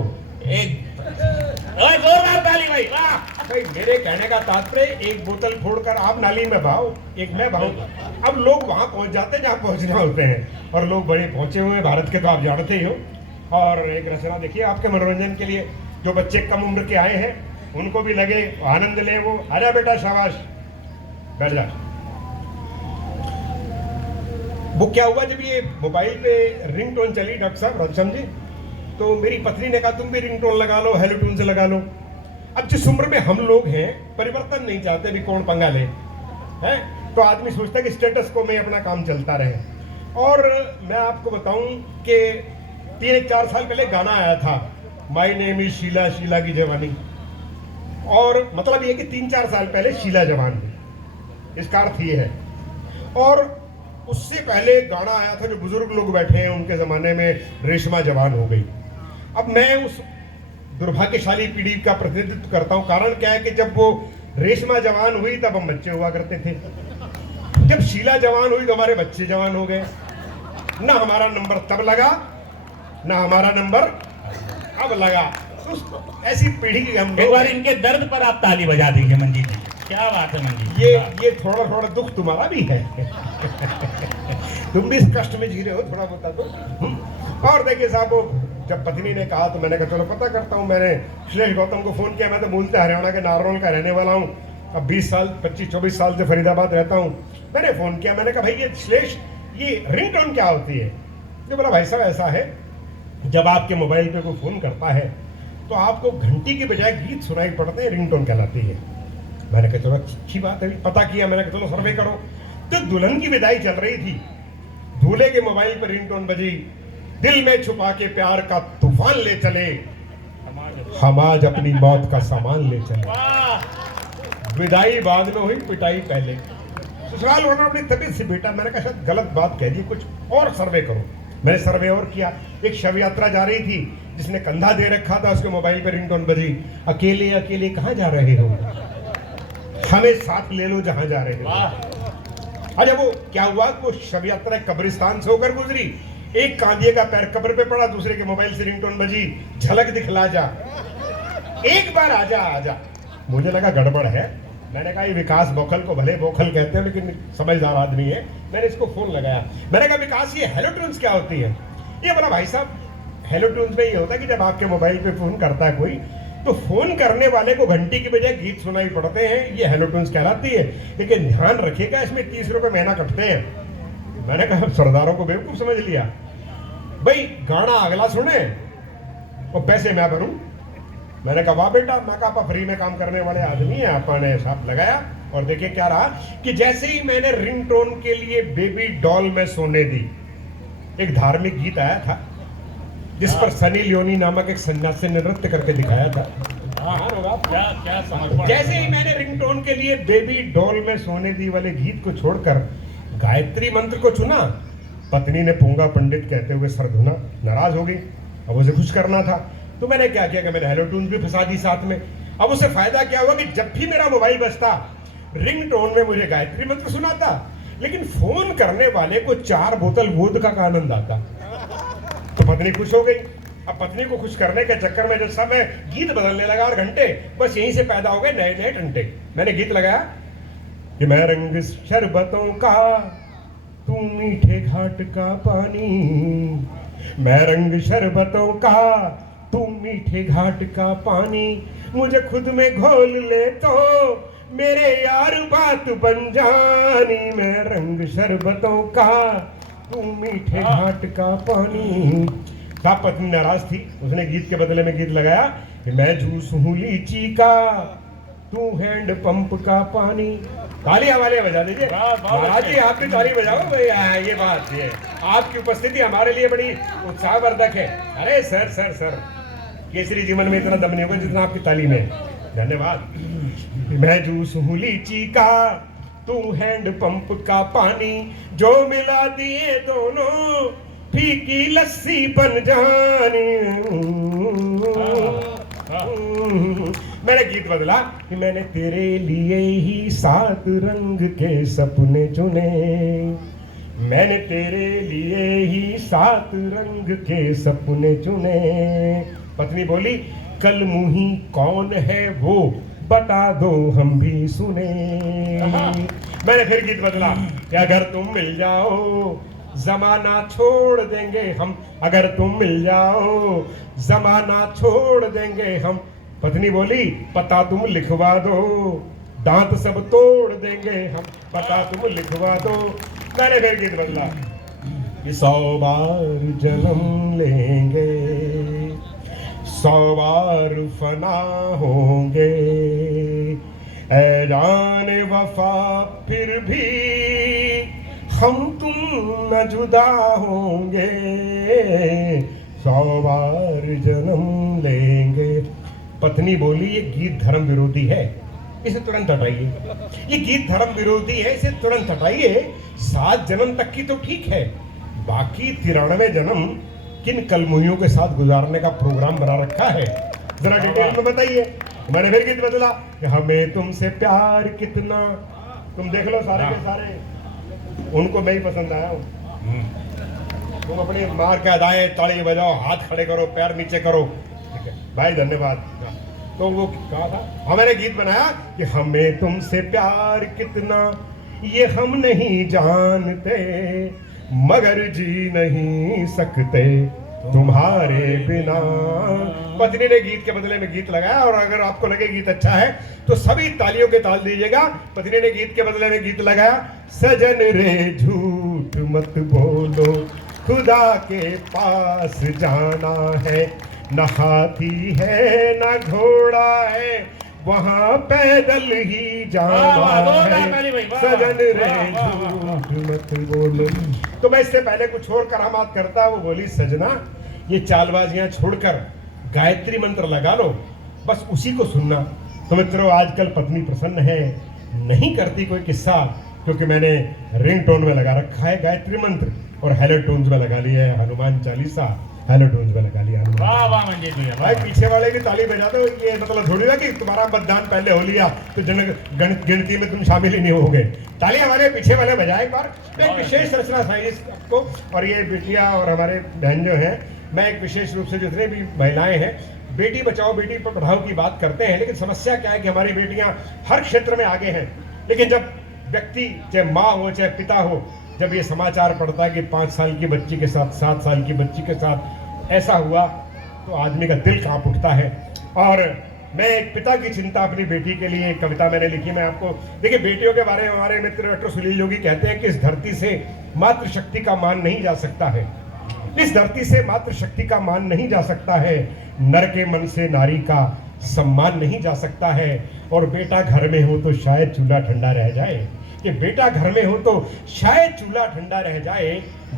एक जोरदार ताली भाई, वाह। भाई मेरे कहने का तात्पर्य एक बोतल फोड़कर आप नाली में बहाओ, एक मैं बहाऊं। अब लोग वहां पहुंच जाते हैं जहां पहुंचना होते हैं और लोग बड़े पहुंचे हुए हैं भारत के, तो आप जानते ही हो। और एक रचना देखिए आपके मनोरंजन के लिए, जो बच्चे कम उम्र के आए हैं उनको भी लगे, आनंद ले वो। आजा बेटा, शाबाश, बैठ जा। वो क्या हुआ, जब ये मोबाइल पे रिंगटोन चली डॉक्टर साहब, राधेश्याम जी, तो मेरी पत्नी ने कहा तुम भी रिंगटोन लगा लो, हेलो ट्यून से लगा लो। अब जिस उम्र में हम लोग हैं, परिवर्तन नहीं चाहते, भी कौन पंगा ले, हैं? तो आदमी सोचता है कि स्टेटस को में अपना काम चलता रहे। और मैं आपको बताऊं कि 3-4 साल पहले गाना आया था, my name is Sheila, Sheila की जवानी। और मतलब ये कि 3-4 साल पहले शीला जवान हुई, इसका अर्थ ये है। और उससे पहले गाना आया था, जो बुजुर्ग लोग बैठे हैं उनके जमाने में, रेशमा जवान हो गई। अब मैं उस दुर्भाग्यशाली पीढ़ी का प्रतिनिधित्व करता हूं। कारण क्या है कि जब वो रेशमा जवान हुई तब हम बच्चे हुआ करते थे, जब शीला जवान हुई तो हमारे बच्चे जवान हो गए। ना हमारा नंबर तब लगा, ना हमारा नंबर अब लगा। तो ऐसी पीढ़ी की हम एक बार इनके दर्द पर आप ताली बजा दीजिए मंजीत जी। क्या बात है मंजीत, ये थोड़ा थोड़ा दुख तुम्हारा भी है तुम भी इस कष्ट में जी रहे हो, थोड़ा बता दो। और देखिए साहब, जब पत्नी ने कहा तो मैंने कहा चलो पता करता हूँ। मैंने श्लेष गौतम को फोन किया। मैं तो मूलतः हरियाणा के नारनौल का रहने वाला हूँ, अब 25-24 साल से फरीदाबाद रहता हूँ। मैंने फोन किया, मैंने कहा भाई ये श्लेष, ये रिंगटोन क्या होती है? तो बोला भाई साहब ऐसा है, जब आपके मोबाइल पे कोई फोन करता है तो आपको घंटी की बजाय गीत सुनाई पड़ते हैं, रिंगटोन कहलाती है। मैंने कहा चलो अच्छी बात है, पता किया। मैंने कहा चलो सर्वे करो। तो दुल्हन की विदाई चल रही थी, दूल्हे के मोबाइल पर रिंगटोन बजी, दिल में छुपा के प्यार का तूफान ले चले, हम आज अपनी मौत का सामान ले चले। विदाई बाद में हुई, पिटाई पहले। ससुराल होना अपनी तबीयत से बेटा। मैंने कहा शायद गलत बात कह दी, कुछ और सर्वे करो। मैंने सर्वे और किया। एक शव यात्रा जा रही थी, जिसने कंधा दे रखा था, उसके मोबाइल पे रिंगटोन बजी, अकेले अकेले कहाँ जा रहे हो, हमें साथ ले लो जहां जा रहे हो। अरे वो क्या हुआ, वो शव यात्रा कब्रिस्तान से होकर गुजरी, एक कांदिए का पैर कब्र पे पड़ा, दूसरे के मोबाइल से रिंगटोन बजी, झलक दिखला जा, एक बार आजा आजा। मुझे लगा गड़बड़ है। मैंने कहा ये विकास बोखल को भले बोखल कहते हैं लेकिन समझदार आदमी है। मैंने इसको फोन लगाया, मैंने कहा विकास ये हेलो ट्यून्स क्या होती है? ये बोला भाई साहब हेलो ट्यून्स में ये होता है कि जब आपके मोबाइल पे फोन करता है कोई, तो फोन करने वाले को घंटी की बजाय गीत सुनाई पड़ते हैं, ये हेलो ट्यून्स कहलाती है। लेकिन ध्यान रखिएगा इसमें 30 रुपए महीना कटते हैं। मैंने कहा सरदारों को बेवकूफ समझ लिया, भाई गाना अगला सुने और पैसे मैं भरूं। मैंने कहा वाह बेटा, मैं कहा फ्री में काम करने वाले आदमी है। आपने साथ लगाया और देखिए क्या रहा कि जैसे ही मैंने रिंगटोन के लिए बेबी डॉल में सोने दी, एक धार्मिक गीत आया था जिस पर सनी लियोनी नामक एक सन्यासी ने नृत्य करके दिखाया था। क्या समझ, जैसे ही मैंने रिंगटोन के लिए बेबी डॉल में सोने दी वाले गीत को छोड़कर गायत्री मंत्र को चुना, पत्नी ने पूंगा पंडित कहते हुए सर धुना, नाराज हो गई। अब उसे खुश करना था तो मैंने क्या किया कि मैंने हेलो ट्यून भी फंसा दी साथ में। अब उसे फायदा क्या हुआ कि जब भी मेरा मोबाइल बजता, रिंगटोन में मुझे गायत्री मंत्र सुनाता, लेकिन फोन करने वाले को 4 बोतल वोदका का आनंद आता। तो पत्नी खुश हो गई। अब पत्नी को खुश करने के चक्कर में जब सब मैं गीत बदलने लगा और घंटे बस यहीं से पैदा हो गए नए नए घंटे। मैंने गीत लगाया कि मैं रंग शरबतों का, तू मीठे घाट का पानी, मैं रंग शरबतों का, तू मीठे घाट का पानी, मुझे खुद में घोल ले तो मेरे यार बात बन जानी, मैं रंग शरबतों का, तू मीठे घाट का पानी। साहब पत्नी नाराज थी, उसने गीत के बदले में गीत लगाया कि मैं जूस हूँ लीची का, तू हैंड पंप का पानी। तालियां वाले बजा दीजिए महाराज जी, आप भी ताली बजाओ भाई। ये बात है, आपकी उपस्थिति हमारे लिए बड़ी उत्साहवर्धक है। अरे सर सर सर, केसरी जीवन में इतना दम नहीं होगा जितना आपकी ताली में। धन्यवाद। मैं जूस हूँ लीची का, तू हैंड पंप का पानी, जो मिला दिए दोनों फीकी लस्सी बन जानी। मैंने गीत बदला कि मैंने तेरे लिए ही 7 रंग के सपने चुने, मैंने तेरे लिए ही 7 रंग के सपने चुने। पत्नी बोली कल मुही कौन है वो बता दो हम भी सुने। मैंने फिर गीत बदला कि अगर तुम मिल जाओ जमाना छोड़ देंगे हम अगर तुम मिल जाओ, जमाना छोड़ देंगे हम। पत्नी बोली पता तुम लिखवा दो, दांत सब तोड़ देंगे हम, पता तुम लिखवा दो। मैंने फिर गीत बदला कि 100 बार जन्म लेंगे, 100 बार फना होंगे, ऐ जाने वफा फिर भी हम तुम न जुदा होंगे, 100 बार जन्म लेंगे। पत्नी बोली ये गीत धर्म विरोधी है, इसे तुरंत हटाइए। ये गीत धर्म विरोधी है, इसे तुरंत हटाइए। 7 जन्म तक की तो ठीक है, बाकी 93 जन्म किन कलमुहियों के साथ गुजारने का प्रोग्राम बना रखा है, जरा डिटेल में बताइए। मैंने फिर गीत बदला कि हमें तुमसे प्यार कितना। तुम देख लो सारे के सारे, उनको मैं ही पसंद आया हूँ। तुम अपनी मार के अदाएं, ताली बजाओ, हाथ खड़े करो, पैर नीचे करो, ठीक है भाई, धन्यवाद। तो वो कहा था, हमारे गीत बनाया कि हमें तुमसे प्यार कितना ये हम नहीं जानते, मगर जी नहीं सकते तुम्हारे बिना। पत्नी ने गीत के बदले में गीत लगाया, और अगर आपको लगे गीत अच्छा है तो सभी तालियों के ताल दीजिएगा। पत्नी ने गीत के बदले में गीत लगाया, सजन रे झूठ मत बोलो, खुदा के पास जाना है, न हाथी है न घोड़ा है, वहाँ पैदल ही जाना है, सजन रे झूठ मत बोलो। तो मैं इससे पहले कुछ और करामात करता, वो बोली सजना ये चालबाजियां छोड़कर गायत्री मंत्र लगा लो, बस उसी को सुनना। तो मित्रों आजकल पत्नी प्रसन्न है, नहीं करती कोई किस्सा, क्योंकि मैंने रिंगटोन में लगा रखा है गायत्री मंत्र, और हेलो टोन्स में लगा लिया है हनुमान चालीसा, हेलो टोन्स में लगा लिया हनुमान। वाह वाह मंजीत भैया, भाई पीछे वाले की ताली बजा दो, ये मतलब थोड़ी ना कि तुम्हारा मतदान पहले हो लिया तो गिनती में तुम शामिल ही नहीं होगे। ताली हमारे पीछे वाले बजाए एक बार। एक विशेष रचना साइंस को, और ये बेटियां और हमारे बहन जो हैं, मैं एक विशेष रूप से जितने भी महिलाएं हैं, बेटी बचाओ बेटी पढ़ाओ की बात करते हैं, लेकिन समस्या क्या है कि हमारी बेटियां हर क्षेत्र में आगे हैं, लेकिन जब व्यक्ति चाहे माँ हो चाहे पिता हो, जब ये समाचार पढ़ता है कि 5 साल की बच्ची के साथ 7 साल की बच्ची के साथ ऐसा हुआ, तो आदमी का दिल कांप उठता है। और मैं एक पिता की चिंता अपनी बेटी के लिए एक कविता मैंने लिखी। मैं आपको देखिए, बेटियों के बारे में हमारे मित्र डॉक्टर सुनील योगी कहते हैं कि इस धरती से मातृशक्ति का मान नहीं जा सकता है, इस धरती से मातृशक्ति का मान नहीं जा सकता है, नर के मन से नारी का सम्मान नहीं जा सकता है, और बेटा घर में हो तो शायद चूल्हा ठंडा रह जाए, कि बेटा घर में हो तो शायद चूल्हा ठंडा रह जाए,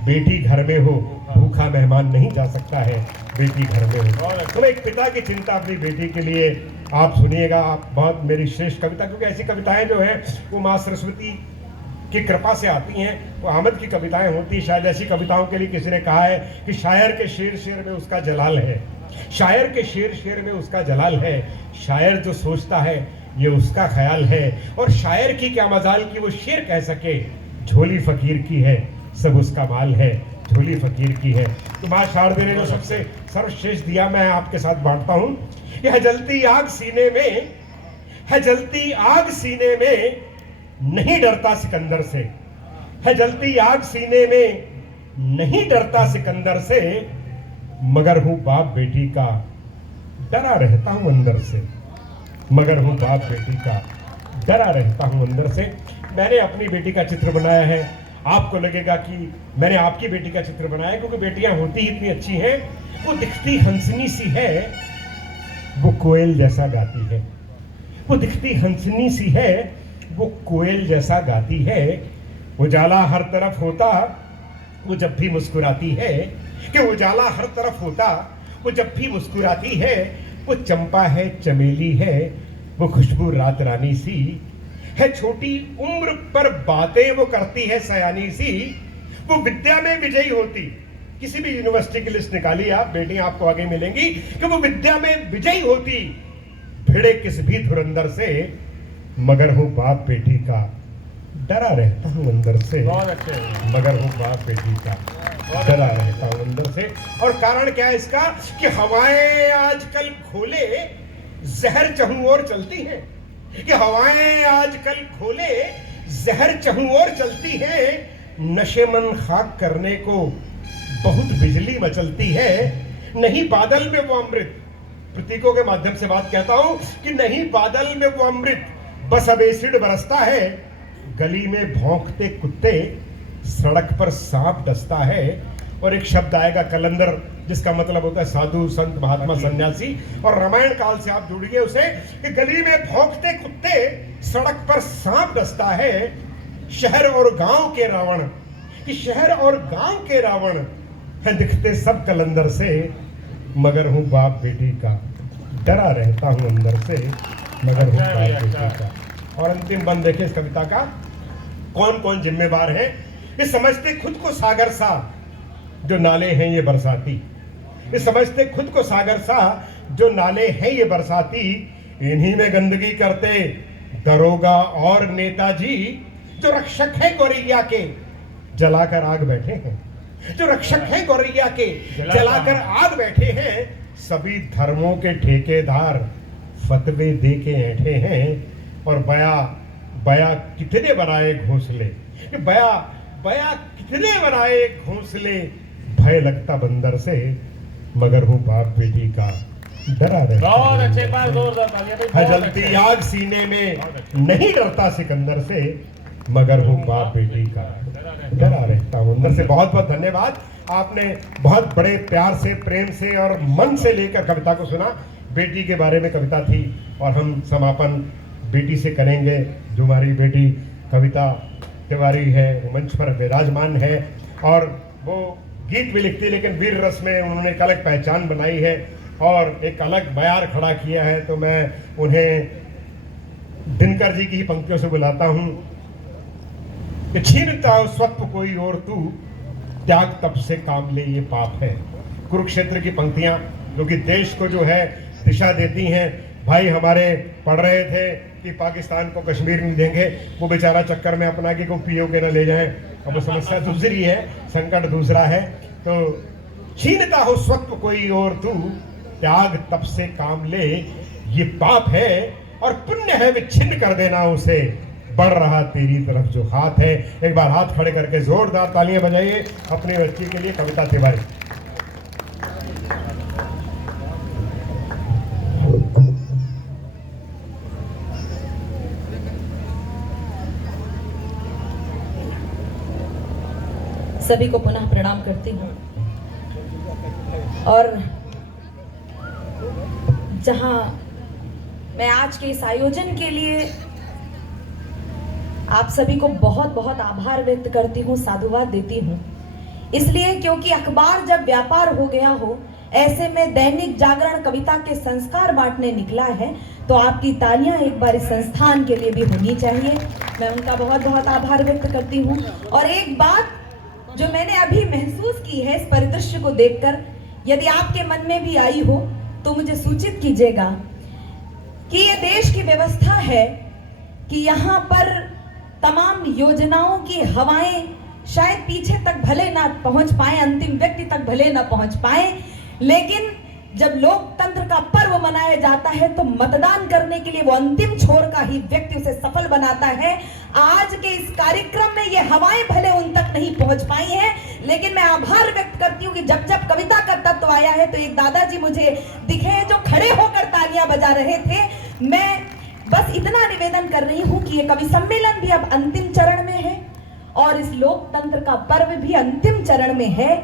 बेटी घर में हो भूखा मेहमान नहीं जा सकता है, बेटी घर में हो। तो एक पिता की चिंता अपनी बेटी के लिए आप सुनिएगा, आप बहुत मेरी श्रेष्ठ कविता, क्योंकि ऐसी कविताएं जो हैं वो माँ सरस्वती की कृपा से आती हैं, वो अहमद की कविताएं होती। शायद ऐसी कविताओं के लिए किसी ने कहा है कि शायर के शेर शेर में उसका जलाल है, शायर के शेर शेर में उसका जलाल है, शायर जो सोचता है ये उसका ख्याल है, और शायर की क्या मजाल कि वो शेर कह सके, झोली फकीर की है सब उसका माल है, झोली फकीर की है। तो माँ शारदे ने जो सबसे सर्वश्रेष्ठ दिया मैं आपके साथ बांटता हूँ। यह जलती आग सीने में, है जलती आग सीने में, नहीं डरता सिकंदर से, है जलती आग सीने में, नहीं डरता सिकंदर से, मगर हूँ बाप बेटी का, डरा रहता हूँ अंदर से, मगर हूँ बाप बेटी का, डरा रहता हूँ अंदर से। मैंने अपनी बेटी का चित्र बनाया है, आपको लगेगा कि मैंने आपकी बेटी का चित्र बनाया है, क्योंकि बेटियां होती ही इतनी अच्छी हैं। वो दिखती हंसनी सी है, वो कोयल जैसा गाती है, वो दिखती हंसनी सी है, वो कोयल जैसा गाती है, उजाला हर तरफ होता वो जब भी मुस्कुराती है, कि उजाला हर तरफ होता वो जब भी मुस्कुराती है, वो चंपा है चमेली है, वो खुशबू रात रानी सी है, छोटी उम्र पर बातें वो करती है सयानी सी, वो विद्या में विजयी होती। किसी भी यूनिवर्सिटी की लिस्ट निकालिए आप, बेटियां आपको आगे मिलेंगी कि वो विद्या में विजयी होती, भिड़े किस भी धुरंधर से, मगर हूँ बाप बेटी का, डरा रहता हूँ अंदर से, मगर हूँ बाप बेटी का, डरा रहता हूँ अंदर से। और कारण क्या है इसका कि हवाएं आजकल खोले जहर चहु और चलती हैं, कि हवाएं आजकल खोले जहर चहु और चलती हैं, नशेमन खाक करने को बहुत बिजली मचलती है, नहीं बादल में वो अमृत। प्रतीकों के माध्यम से बात कहता हूं कि नहीं बादल में वो अमृत, बस अब एसिड बरसता है। गली में भौंकते कुत्ते, सड़क पर सांप डसता है। और एक शब्द आएगा कलंदर, जिसका मतलब होता है साधु संत महात्मा सन्यासी, और रामायण काल से आप जुड़िए उसे कि गली में भौंकते कुत्ते, सड़क पर सांप डसता है। शहर और गांव के रावण, कि शहर और गांव के रावण हैं दिखते सब कलंदर से, मगर हूं बाप बेटी का, डरा रहता हूं अंदर से, मगर हूं बाप बेटी का। और अंतिम बंद देखिए इस कविता का, कौन कौन जिम्मेवार है। ये समझते खुद को सागर सा जो नाले हैं ये बरसाती, ये समझते खुद को सागर सा जो नाले हैं ये बरसाती। इन्हीं में गंदगी करते दरोगा और नेताजी, जो रक्षक है गौरैया के जलाकर आग बैठे हैं, जो रक्षक हैं गौरैया के जलाकर आग बैठे हैं। सभी धर्मों के ठेकेदार फतवे दे के ऐठे हैं। और बया बया कितने बनाए घोंसले, बया बया कितने बनाए घोंसले, भय लगता बंदर से, मगर हूं बाप बेटी का, डरा रहता। बहुत अच्छे पास, जोरदार। जलती आग सीने में, नहीं डरता सिकंदर से, मगर हूं बाप बेटी का, डरा रहता हूं अंदर से। बहुत बहुत धन्यवाद। आपने बहुत बड़े प्यार से, प्रेम से और मन से लेकर कविता को सुना। बेटी के बारे में कविता थी और हम समापन बेटी से करेंगे। जो हमारी बेटी कविता तिवारी है, वो मंच पर विराजमान है और वो गीत भी लिखती है, लेकिन वीर रस में उन्होंने एक अलग पहचान बनाई है और एक अलग बयार खड़ा किया है। तो मैं उन्हें दिनकर जी की ही पंक्तियों से बुलाता हूं कि छीनता हो स्वत्व कोई और तू, त्याग तप से काम ले ये पाप है। कुरुक्षेत्र की पंक्तियां जो कि देश को जो है दिशा देती हैं। भाई हमारे पढ़ रहे थे कि पाकिस्तान को कश्मीर नहीं देंगे, वो बेचारा चक्कर में अपना कि को पीओ के न ले जाएं। अब वो समस्या दूसरी है, संकट दूसरा है। तो छीनता हो स्वत्व कोई और तू, त्याग तप से काम ले ये पाप है, और पुण्य है विच्छिन्न कर देना उसे, बढ़ रहा तेरी तरफ जो हाथ है। एक बार हाथ खड़े करके जोरदार तालियां बजाइए अपने बच्ची के लिए, कविता तिवारी। सभी को पुनः प्रणाम करती हूँ। और जहां मैं आज के इस आयोजन के लिए आप सभी को बहुत बहुत आभार व्यक्त करती हूँ, साधुवाद देती हूँ, इसलिए क्योंकि अखबार जब व्यापार हो गया हो, ऐसे में दैनिक जागरण कविता के संस्कार बांटने निकला है, तो आपकी तालियां एक बार इस संस्थान के लिए भी होनी चाहिए। मैं उनका बहुत बहुत आभार व्यक्त करती हूँ। और एक बात जो मैंने अभी महसूस की है इस परिदृश्य को देखकर, यदि आपके मन में भी आई हो तो मुझे सूचित कीजिएगा कि ये देश की व्यवस्था है कि यहाँ पर तमाम योजनाओं की हवाएं शायद पीछे तक भले ना पहुंच पाए, अंतिम व्यक्ति तक भले ना पहुंच पाए, लेकिन जब लोकतंत्र का पर्व मनाया जाता है तो मतदान करने के लिए वो अंतिम छोर का ही व्यक्ति उसे सफल बनाता है। आज के इस कार्यक्रम में ये हवाएं भले उन तक नहीं पहुंच पाई हैं, लेकिन मैं आभार व्यक्त करती हूँ कि जब जब कविता का तत्व आया है तो एक दादाजी मुझे दिखे हैं जो खड़े होकर तालियां बजा रहे थे। मैं बस इतना निवेदन कर रही हूँ कि ये कवि सम्मेलन भी अब अंतिम चरण में है और इस लोकतंत्र का पर्व भी अंतिम चरण में है।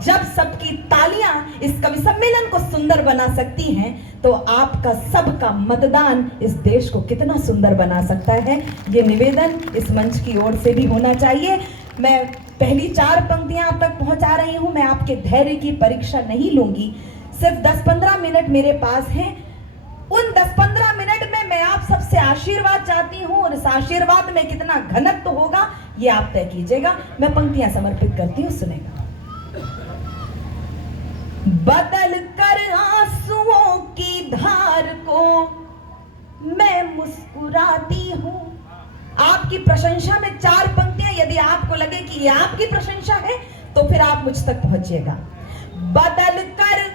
जब सबकी तालियां इस कवि सम्मेलन को सुंदर बना सकती हैं, तो आपका सबका मतदान इस देश को कितना सुंदर बना सकता है। ये निवेदन इस मंच की ओर से भी होना चाहिए। मैं पहली 4 पंक्तियां आप तक पहुंचा रही हूं। मैं आपके धैर्य की परीक्षा नहीं लूंगी, सिर्फ 10-15 मिनट मेरे पास हैं। उन 10-15 मिनट में मैं आप सबसे आशीर्वाद चाहती हूं और इस आशीर्वाद में कितना घनत्व होगा ये आप तय कीजिएगा। मैं पंक्तियां समर्पित करती हूं, सुनेगा। बदल कर आंसुओं की धार को मैं मुस्कुराती हूं। आपकी प्रशंसा में 4 पंक्तियां, यदि आपको लगे कि ये आपकी प्रशंसा है तो फिर आप मुझ तक पहुंचिएगा। बदल कर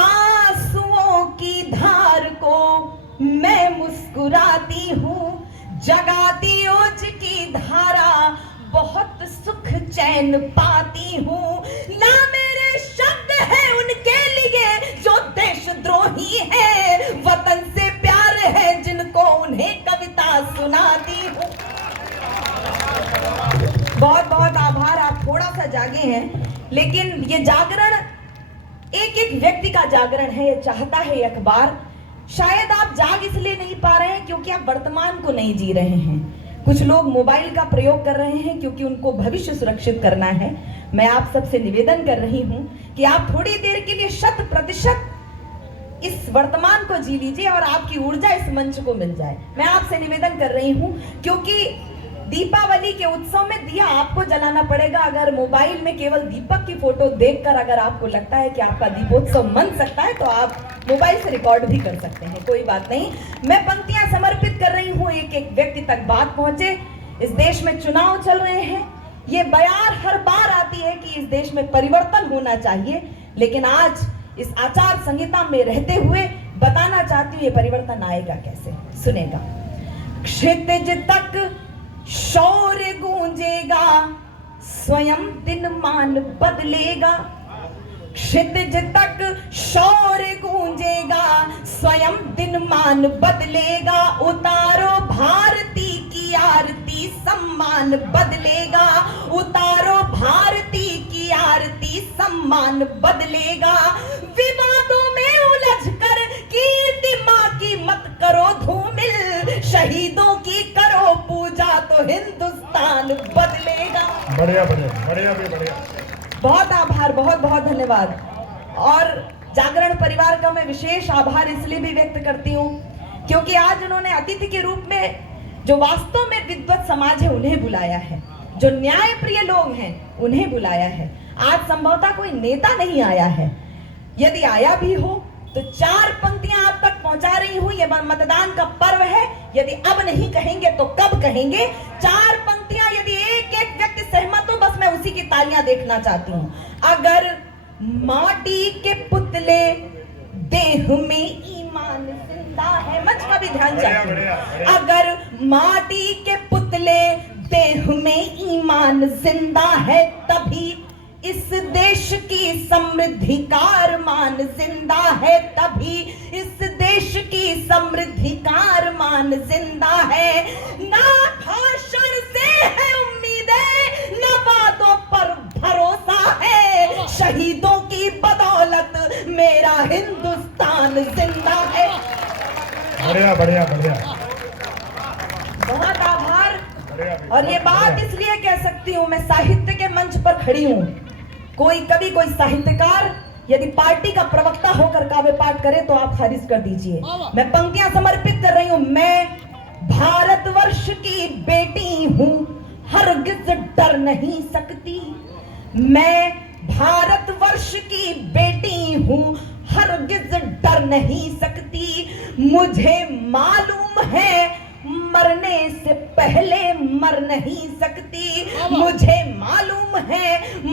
आंसुओं की धार को मैं मुस्कुराती हूँ, जगाती ओज की धारा बहुत सुख चैन पाती हूँ। ना मेरे शब्द है उनके लिए जो देशद्रोही है, वतन से प्यार है जिनको उन्हें कविता सुनाती हूँ। बहुत बहुत आभार, आप थोड़ा सा जागे हैं, लेकिन ये जागरण एक एक व्यक्ति का जागरण है, ये चाहता है ये अखबार। शायद आप जाग इसलिए नहीं पा रहे हैं क्योंकि आप वर्तमान को नहीं जी रहे हैं। कुछ लोग मोबाइल का प्रयोग कर रहे हैं क्योंकि उनको भविष्य सुरक्षित करना है। मैं आप सबसे निवेदन कर रही हूं कि आप थोड़ी देर के लिए 100% इस वर्तमान को जी लीजिए और आपकी ऊर्जा इस मंच को मिल जाए। मैं आपसे निवेदन कर रही हूं क्योंकि दीपावली के उत्सव में दिया आपको जलाना पड़ेगा। अगर मोबाइल में केवल दीपक की फोटो देखकर अगर आपको लगता है कि आपका दीपोत्सव मन सकता है तो आप मोबाइल से रिकॉर्ड भी कर सकते हैं, कोई बात नहीं। मैं पंक्तियां समर्पित कर रही हूं, एक एक व्यक्ति तक बात पहुंचे। इस देश में चुनाव चल रहे हैं, ये बयार हर बार आती है कि इस देश में परिवर्तन होना चाहिए, लेकिन आज इस आचार संहिता में रहते हुए बताना चाहती हूँ ये परिवर्तन आएगा कैसे। सुनेगा। क्षितिज तक शौर्य गूंजेगा, स्वयं दिन मान बदलेगा। क्षितिज तक शौर्य गूंजेगा, स्वयं दिन मान बदलेगा। उतारो भारती की आरती, सम्मान बदलेगा। उतारो भारती की आरती, सम्मान बदलेगा। विवादों में उलझकर कीर्ति मां की मत करो धूमिल, शहीदों की करो पूजा तो हिंदुस्तान बदलेगा। बढ़िया बढ़िया बढ़िया भी बढ़िया। बहुत आभार, बहुत बहुत धन्यवाद। और जागरण परिवार का मैं विशेष आभार इसलिए भी व्यक्त करती हूँ क्योंकि आज उन्होंने अतिथि के रूप में जो वास्तव में विद्वत समाज है उन्हें बुलाया है, जो न्याय प्रिय लोग हैं उन्हें बुलाया है। आज संभवतः कोई नेता नहीं आया है, यदि आया भी हो तो 4 पंक्तियां आप तक पहुंचा रही हूं। ये मतदान का पर्व है, यदि अब नहीं कहेंगे तो कब कहेंगे। 4 पंक्तियां यदि एक एक व्यक्ति सहमत हो, बस मैं उसी की तालियां देखना चाहती हूं। अगर माटी के पुतले देह में ईमान जिंदा है, मंच का भी ध्यान चाहिए। अगर माटी के पुतले देह में ईमान जिंदा है, तभी इस देश की समृद्धि का अरमान जिंदा है। तभी इस देश की समृद्धि का अरमान जिंदा है। ना भाषण से है उम्मीदें, न वादों पर भरोसा है। शहीदों की बदौलत मेरा हिंदुस्तान जिंदा है। बढ़िया बढ़िया बढ़िया। बहुत आभार। और ये बात इसलिए कह सकती हूँ, मैं साहित्य के मंच पर खड़ी हूँ। कभी कोई साहित्यकार यदि पार्टी का प्रवक्ता होकर काव्य पाठ करे तो आप खारिज कर दीजिए। मैं पंक्तियां समर्पित कर रही हूं। मैं भारतवर्ष की बेटी हूं, हरगिज डर नहीं सकती। मैं भारतवर्ष की बेटी हूं, हरगिज डर नहीं सकती। मुझे मालूम है मरने से पहले मर नहीं सकती। मुझे मालूम है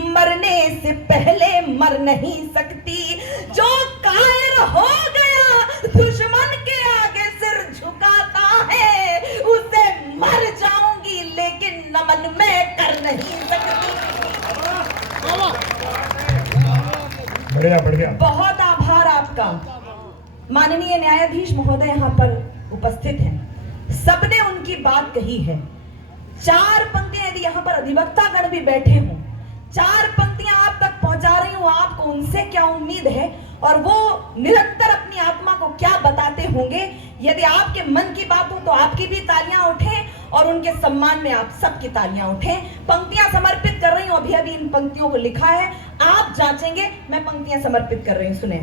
मरने से पहले मर नहीं सकती। जो कायर हो गया दुश्मन के आगे सिर झुकाता है, उसे मर जाऊंगी लेकिन नमन मैं कर नहीं सकती। बढ़िया बढ़िया। बहुत आभार आपका। माननीय न्यायाधीश महोदय यहाँ पर उपस्थित हैं, सबने उनकी बात कही है। 4 पंक्तियां यदि यहाँ पर अधिवक्ता गण भी बैठे हों, 4 पंक्तियां आप तक पहुंचा रही हूं, आपको उनसे क्या उम्मीद है और वो निरंतर अपनी आत्मा को क्या बताते होंगे। यदि आपके मन की बात हो तो आपकी भी तालियां उठें और उनके सम्मान में आप सबकी तालियां उठें। पंक्तियां समर्पित कर रही हूं, अभी अभी इन पंक्तियों को लिखा है, आप जांचेंगे। मैं पंक्तियां समर्पित कर रही हूं, सुने।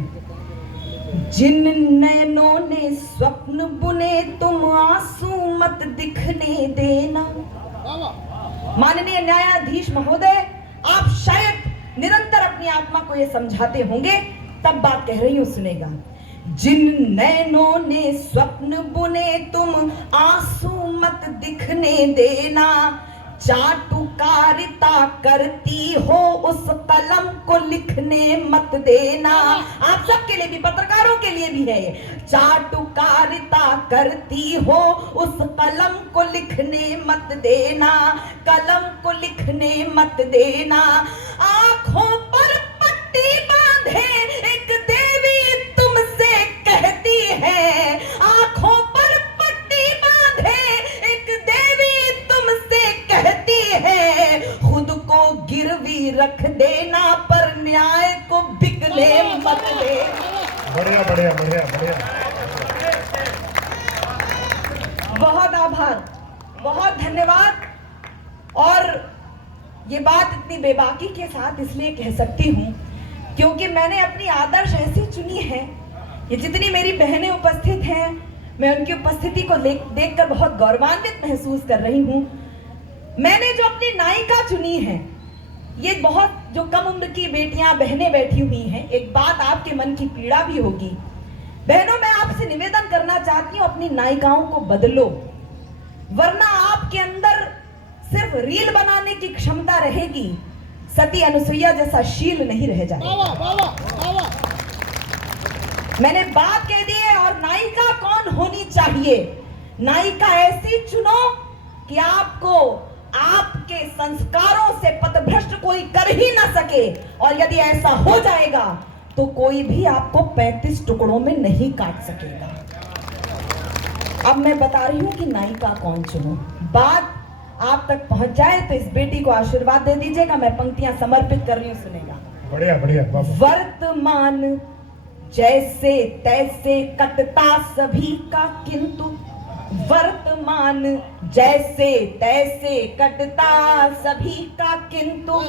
जिन नैनों ने स्वप्न बुने तुम आंसू मत दिखने देना। माननीय न्यायाधीश महोदय, आप शायद निरंतर अपनी आत्मा को यह समझाते होंगे, तब बात कह रही हूं, सुनेगा। जिन नैनों ने स्वप्न बुने तुम आंसू मत दिखने देना। चाटुकारिता करती हो उस कलम को लिखने मत देना। आप सबके लिए भी, पत्रकारों के लिए भी है ये। चाटुकारिता करती हो उस कलम को लिखने मत देना, कलम को लिखने मत देना। आंखों पर पट्टी बांधे एक देवी तुमसे कहती है, आंखों पर पट्टी बांधे एक देवी तुमसे कहती है, खुद को गिरवी रख देना पर न्याय को बिकने मत देना। बढ़िया बढ़िया बढ़िया बढ़िया। बहुत आभार, बहुत धन्यवाद। और ये बात इतनी बेबाकी के साथ इसलिए कह सकती हूँ क्योंकि मैंने अपनी आदर्श ऐसी चुनी है। ये जितनी मेरी बहनें उपस्थित हैं, मैं उनकी उपस्थिति को देखकर बहुत गौरवान्वित महसूस कर रही हूँ। मैंने जो अपनी नायिका चुनी है, ये बहुत जो कम उम्र की बेटियां बहनें बैठी हुई हैं, एक बात आपके मन की पीड़ा भी होगी। बहनों, मैं आपसे निवेदन करना चाहती हूँ, अपनी नायिकाओं को बदलो, वरना आपके अंदर सिर्फ रील बनाने की क्षमता रहेगी, सती अनुसुईया जैसा शील नहीं रह जाएगा। मैंने बात कह दी है। और नायिका कौन होनी चाहिए? नायिका ऐसी चुनो कि आपको आपके संस्कारों से पथभ्रष्ट कोई कर ही ना सके, और यदि ऐसा हो जाएगा तो कोई भी आपको 35 टुकड़ों में नहीं काट सकेगा। अब मैं बता रही हूं कि नायिका कौन चुनो। बात आप तक पहुंच जाए तो इस बेटी को आशीर्वाद दे दीजिएगा। मैं पंक्तियां समर्पित कर रही हूं, सुनेगा। बढ़िया बढ़िया। वर्तमान जैसे तैसे कटता सभी का किंतु, वर्तमान जैसे तैसे कटता सभी का किंतु,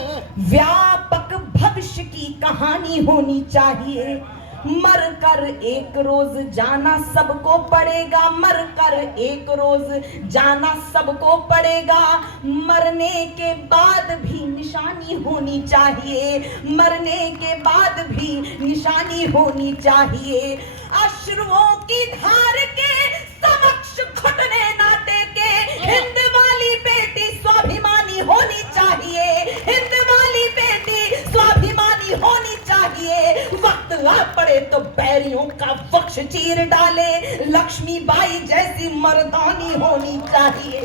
व्यापक भविष्य की कहानी होनी चाहिए। मर कर एक रोज जाना सबको पड़ेगा, मर कर एक रोज जाना सबको पड़ेगा। मरने के बाद भी निशानी होनी चाहिए, मरने के बाद भी निशानी होनी चाहिए। अश्रुओं की धार के समक्ष घुटने ना टेके, हिंद वाली बेटी स्वाभिमानी होनी चाहिए, हिंद वाली बेटी स्वाभिमानी होनी चाहिए। वक्त आ पड़े तो बैरियों का वक्ष चीर डाले, लक्ष्मीबाई जैसी मर्दानी होनी चाहिए।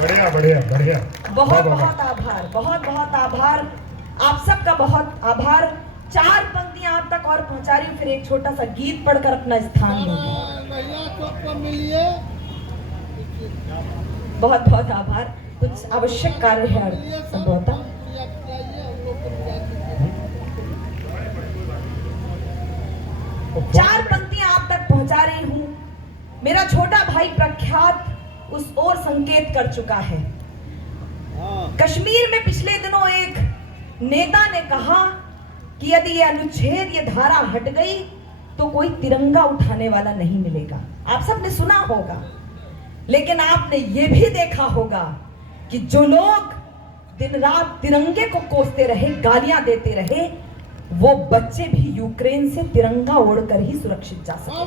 बढ़िया बढ़िया बढ़िया। बहुत बहुत आभार, बहुत बहुत आभार, आप सबका बहुत आभार। 4 पंक्तियां आप तक और पहुंचा रही हूँ, फिर एक छोटा सा गीत पढ़कर अपना स्थान लूंगी। बहुत बहुत आभार। कुछ आवश्यक कार्य है संभवतः। चार पंक्तियां आप तक पहुंचा रही हूं। मेरा छोटा भाई प्रख्यात उस ओर संकेत कर चुका है। कश्मीर में पिछले दिनों एक नेता ने कहा कि यदि ये अनुच्छेद, ये धारा हट गई तो कोई तिरंगा उठाने वाला नहीं मिलेगा। आप सबने सुना होगा, लेकिन आपने ये भी देखा होगा कि जो लोग दिन रात तिरंगे को कोसते रहे, गालियां देते रहे, वो बच्चे भी यूक्रेन से तिरंगा ओढ़कर ही सुरक्षित जा सके।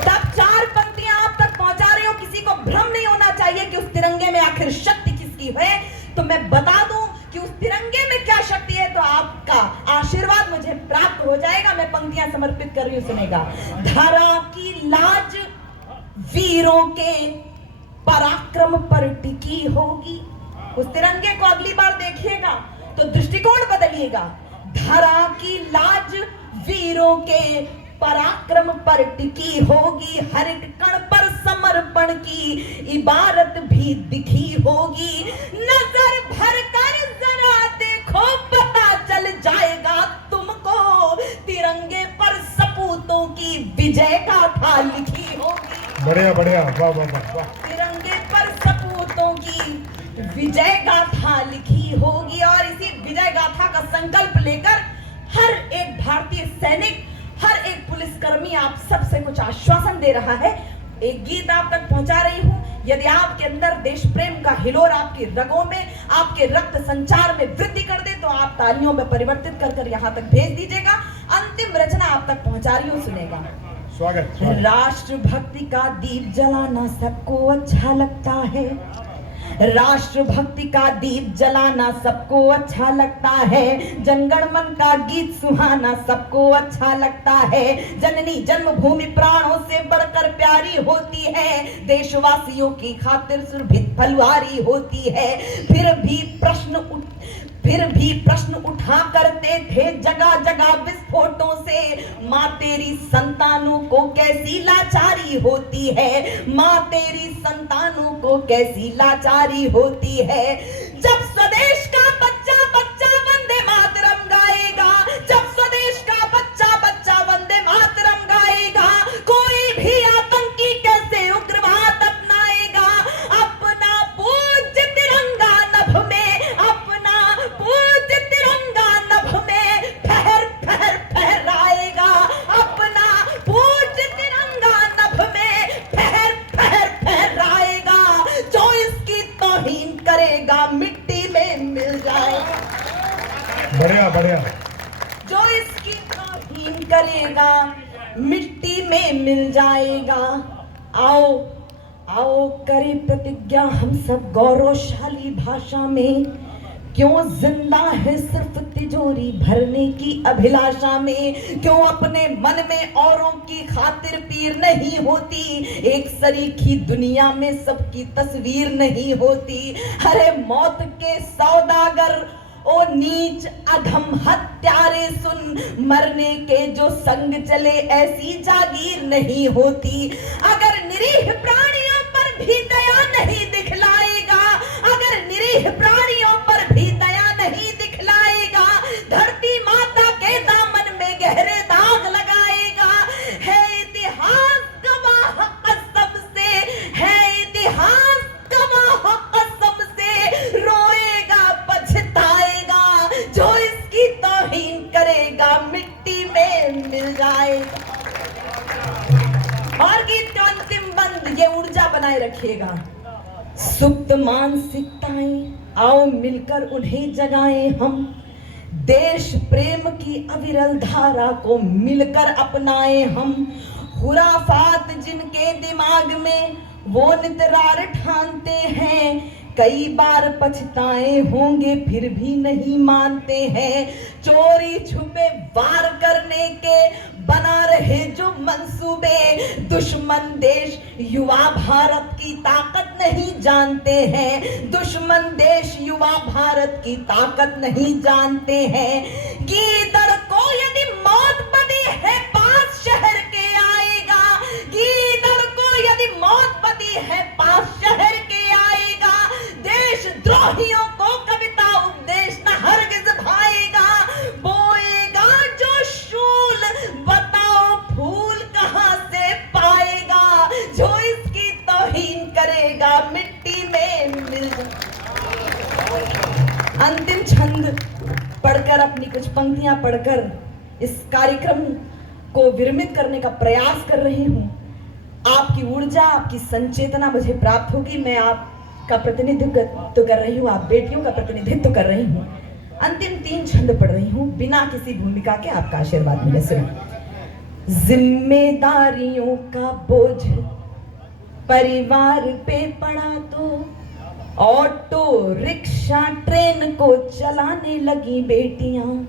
तब 4 पंक्तियां आप तक पहुंचा रही हूं। किसी को भ्रम नहीं होना चाहिए कि उस तिरंगे में आखिर शक्ति किसकी है। तो मैं बता दूं कि उस तिरंगे में क्या शक्ति है, तो आपका आशीर्वाद मुझे प्राप्त हो जाएगा। मैं पंक्तियां समर्पित कर रही हूं, सुनेगा। धरा की लाज वीरों के पराक्रम पर टिकी होगी। उस तिरंगे को अगली बार देखिएगा तो दृष्टिकोण बदलिएगा। धरा की लाज वीरों के पराक्रम पर टिकी होगी, हर एक कण पर समर्पण की इबारत भी दिखी होगी। नजर भर कर जरा देखो, पता चल जाएगा तुमको, तिरंगे पर सपूतों की विजय गाथा लिखी होगी। बढ़िया बढ़िया, वाह वाह वाह। तिरंगे पर सपूतों की विजय गाथा लिखी होगी। और इसी विजय गाथा का संकल्प लेकर हर एक भारतीय सैनिक, हर एक पुलिसकर्मी आप सबसे कुछ आश्वासन दे रहा है। एक गीत आप तक पहुंचा रही हूं। यदि आपके अंदर देश प्रेम का हिलोर आपकी रगों में, आपके रक्त संचार में वृद्धि कर दे, तो आप तालियों में परिवर्तित कर यहां तक भेज दीजिएगा। अंतिम रचना आप तक पहुंचा रही हूं, सुनेगा। स्वागत, स्वागत। राष्ट्र भक्ति का दीप जलाना सबको अच्छा लगता है, राष्ट्र भक्ति का दीप जलाना सबको अच्छा लगता है, जनगण मन का गीत सुहाना सबको अच्छा लगता है। जननी जन्मभूमि प्राणों से बढ़कर प्यारी होती है, देशवासियों की खातिर सुरभित फलवारी होती है। फिर भी प्रश्न उठा करते थे जगह जगह विस्फोटों से, माँ तेरी संतानों को कैसी लाचारी होती है, माँ तेरी संतानों को कैसी लाचारी होती है। जब स्वदेश का बच्चा बच्चा वंदे मातरम गाएगा, जब स्वदेश का बच्चा बच्चा वंदे मातरम गाएगा, कोई भी आतंकी कैसे उग्रवाद अपनाएगा। अपना पूज्य तिरंगा नभ में, अपना पूज्य तिरंगा नभ में फहर फहर फहराएगा, अपना पूज्य तिरंगा नभ में फहर फहर फहराएगा। जो इसकी तौहीन करेगा मिट्टी में मिल जाएगा। बढ़िया, बढ़िया। जो इसकी तौहीन करेगा मिट्टी में मिल जाएगा। आओ आओ करें प्रतिज्ञा हम सब गौरवशाली भाषा में, क्यों जिंदा है सिर्फ तिजोरी भरने की अभिलाषा में, क्यों अपने मन में औरों की खातिर पीर नहीं होती, एक सरीखी दुनिया में सबकी तस्वीर नहीं होती। अरे मौत के सौदागर ओ नीच अधम हत्यारे सुन, मरने के जो संग चले ऐसी जागीर नहीं होती। अगर निरीह प्राणियों पर भी दया नहीं दिखलाएगा, अगर निरीह प्राणियों पर भी दया नहीं दिखलाएगा, धरती माता के दामन में गहरे दाग लगाएगा। है इतिहास गवाह कसम से, है इतिहास गवाह कसम से, रोएगा पछताएगा, जो इसकी तौहीन करेगा मिट्टी में मिल जाएगा। और गीत का अंतिम बंद ये ऊर्जा बनाए रखिएगा। सुप्त मानसिकताएं आओ मिलकर उन्हें जगाएं हम, देश प्रेम की अविरल धारा को मिलकर अपनाएं हम। खुराफात जिनके दिमाग में वो नितरार ठानते हैं, कई बार पछताए होंगे फिर भी नहीं मानते हैं। चोरी छुपे वार करने के बना रहे जो मंसूबे, दुश्मन देश युवा भारत की ताकत नहीं जानते हैं, दुश्मन देश युवा भारत की ताकत नहीं जानते हैं। गीदड़ को यदि मौत बदी है पास शहर के आएगा, गीदड़ को यदि मौत बदी है पास शहर के आएगा, देशद्रोहियों को कविता उपदेश न हरगिज भाएगा। बोएगा जो शूल बताओ फूल कहां से पाएगा, जो इसकी तौहीन करेगा मिट्टी में मिल जाएगा। अंतिम छंद पढ़कर, अपनी कुछ पंक्तियां पढ़कर इस कार्यक्रम को विरमित करने का प्रयास कर रही हूं। आपकी ऊर्जा, आपकी संचेतना मुझे प्राप्त होगी। मैं आपका प्रतिनिधित्व कर रही हूँ, आप बेटियों का प्रतिनिधित्व कर रही हूँ। अंतिम 3 छंद पढ़ रही हूँ बिना किसी भूमिका के, आपका आशीर्वाद मिले। सुनो। जिम्मेदारियों का बोझ परिवार पे पड़ा तो ऑटो रिक्शा ट्रेन को चलाने लगी बेटियां,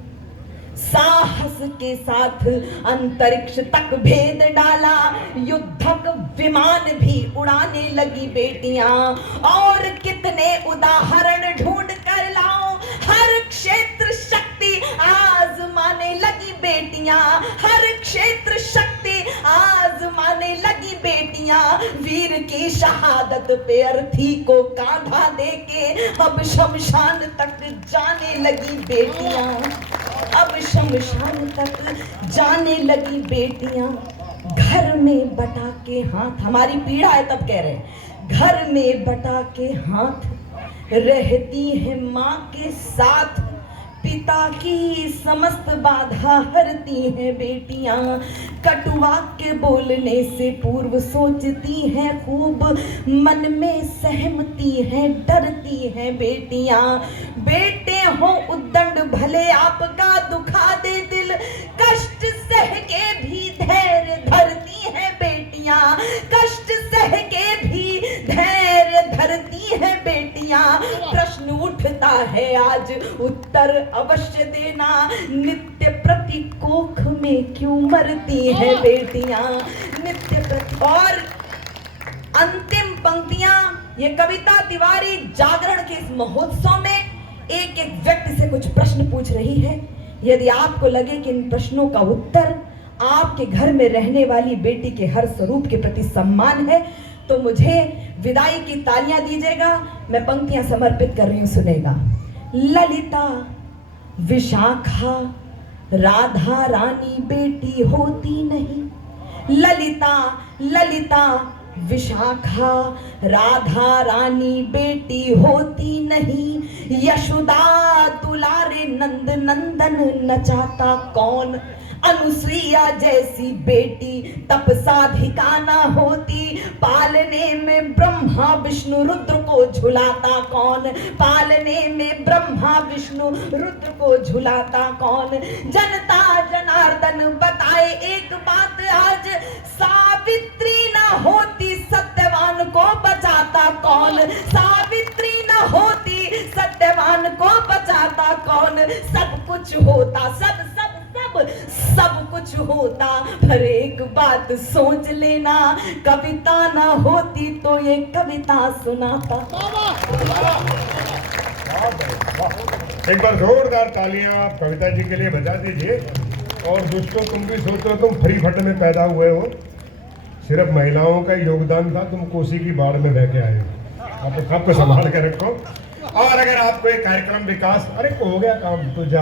साहस के साथ अंतरिक्ष तक भेद डाला, युद्धक विमान भी उड़ाने लगी बेटियां। और कितने उदाहरण ढूंढ कर लाऊं, हर क्षेत्र शक्ति आजमाने लगी बेटियां, हर क्षेत्र शक्ति आजमाने लगी बेटियां। वीर की शहादत पे अर्थी को कांधा देके अब शमशान तक जाने लगी बेटियां, अब शमशान तक जाने लगी बेटियां। घर में बटा के हाथ, हमारी पीड़ा है तब कह रहे हैं, घर में बटा के हाथ रहती है माँ के साथ, पिता की समस्त बाधा हरती हैं बेटियां। कटुआ के बोलने से पूर्व सोचती हैं खूब, मन में सहमती हैं डरती हैं बेटियां। बेटे हो उद्दंड भले आपका दुखा दे दिल, कष्ट सह के भी धैर्य धरती बेटियां, प्रश्न उठता है आज उत्तर अवश्य देना, नित्य प्रति कोख में क्यों मरती है बेटियां, नित्य प्रति। और अंतिम पंक्तियां ये कविता तिवारी जागरण के इस महोत्सव में एक एक व्यक्ति से कुछ प्रश्न पूछ रही है। यदि आपको लगे कि इन प्रश्नों का उत्तर आपके घर में रहने वाली बेटी के हर स्वरूप के प्रति सम्मान है, तो मुझे विदाई की तालियां दीजिएगा। मैं पंक्तियां समर्पित कर रही हूं, सुनेगा। ललिता विशाखा राधा रानी बेटी होती नहीं, ललिता ललिता विशाखा राधा रानी बेटी होती नहीं, यशोदा दुलारे नंद नंदन नचाता कौन, अनुसुईया जैसी बेटी तप साधिका ना होती, पालने में ब्रह्मा विष्णु रुद्र को झुलाता कौन, पालने में ब्रह्मा विष्णु रुद्र को झुलाता कौन। जनता जनार्दन बताए एक बात आज, सावित्री ना होती सत्यवान को बचाता कौन, सावित्री ना होती सत्यवान को बचाता कौन। सब कुछ होता, सब सब सब सब कुछ होता, पर एक बात सोच लेना, कविता ना होती तो ये कविता सुनाता। एक बार जोरदार तालियां आप कविता जी के लिए बजा दीजिए। और दोस्तों, तुम भी सोचो तुम फ्री फट में पैदा हुए हो, सिर्फ महिलाओं का योगदान था, तुम कोसी की बाढ़ में बह के आए हो। आपको संभाल के रखो। और अगर आपको एक कार्यक्रम विकास, अरे हो गया काम तो जा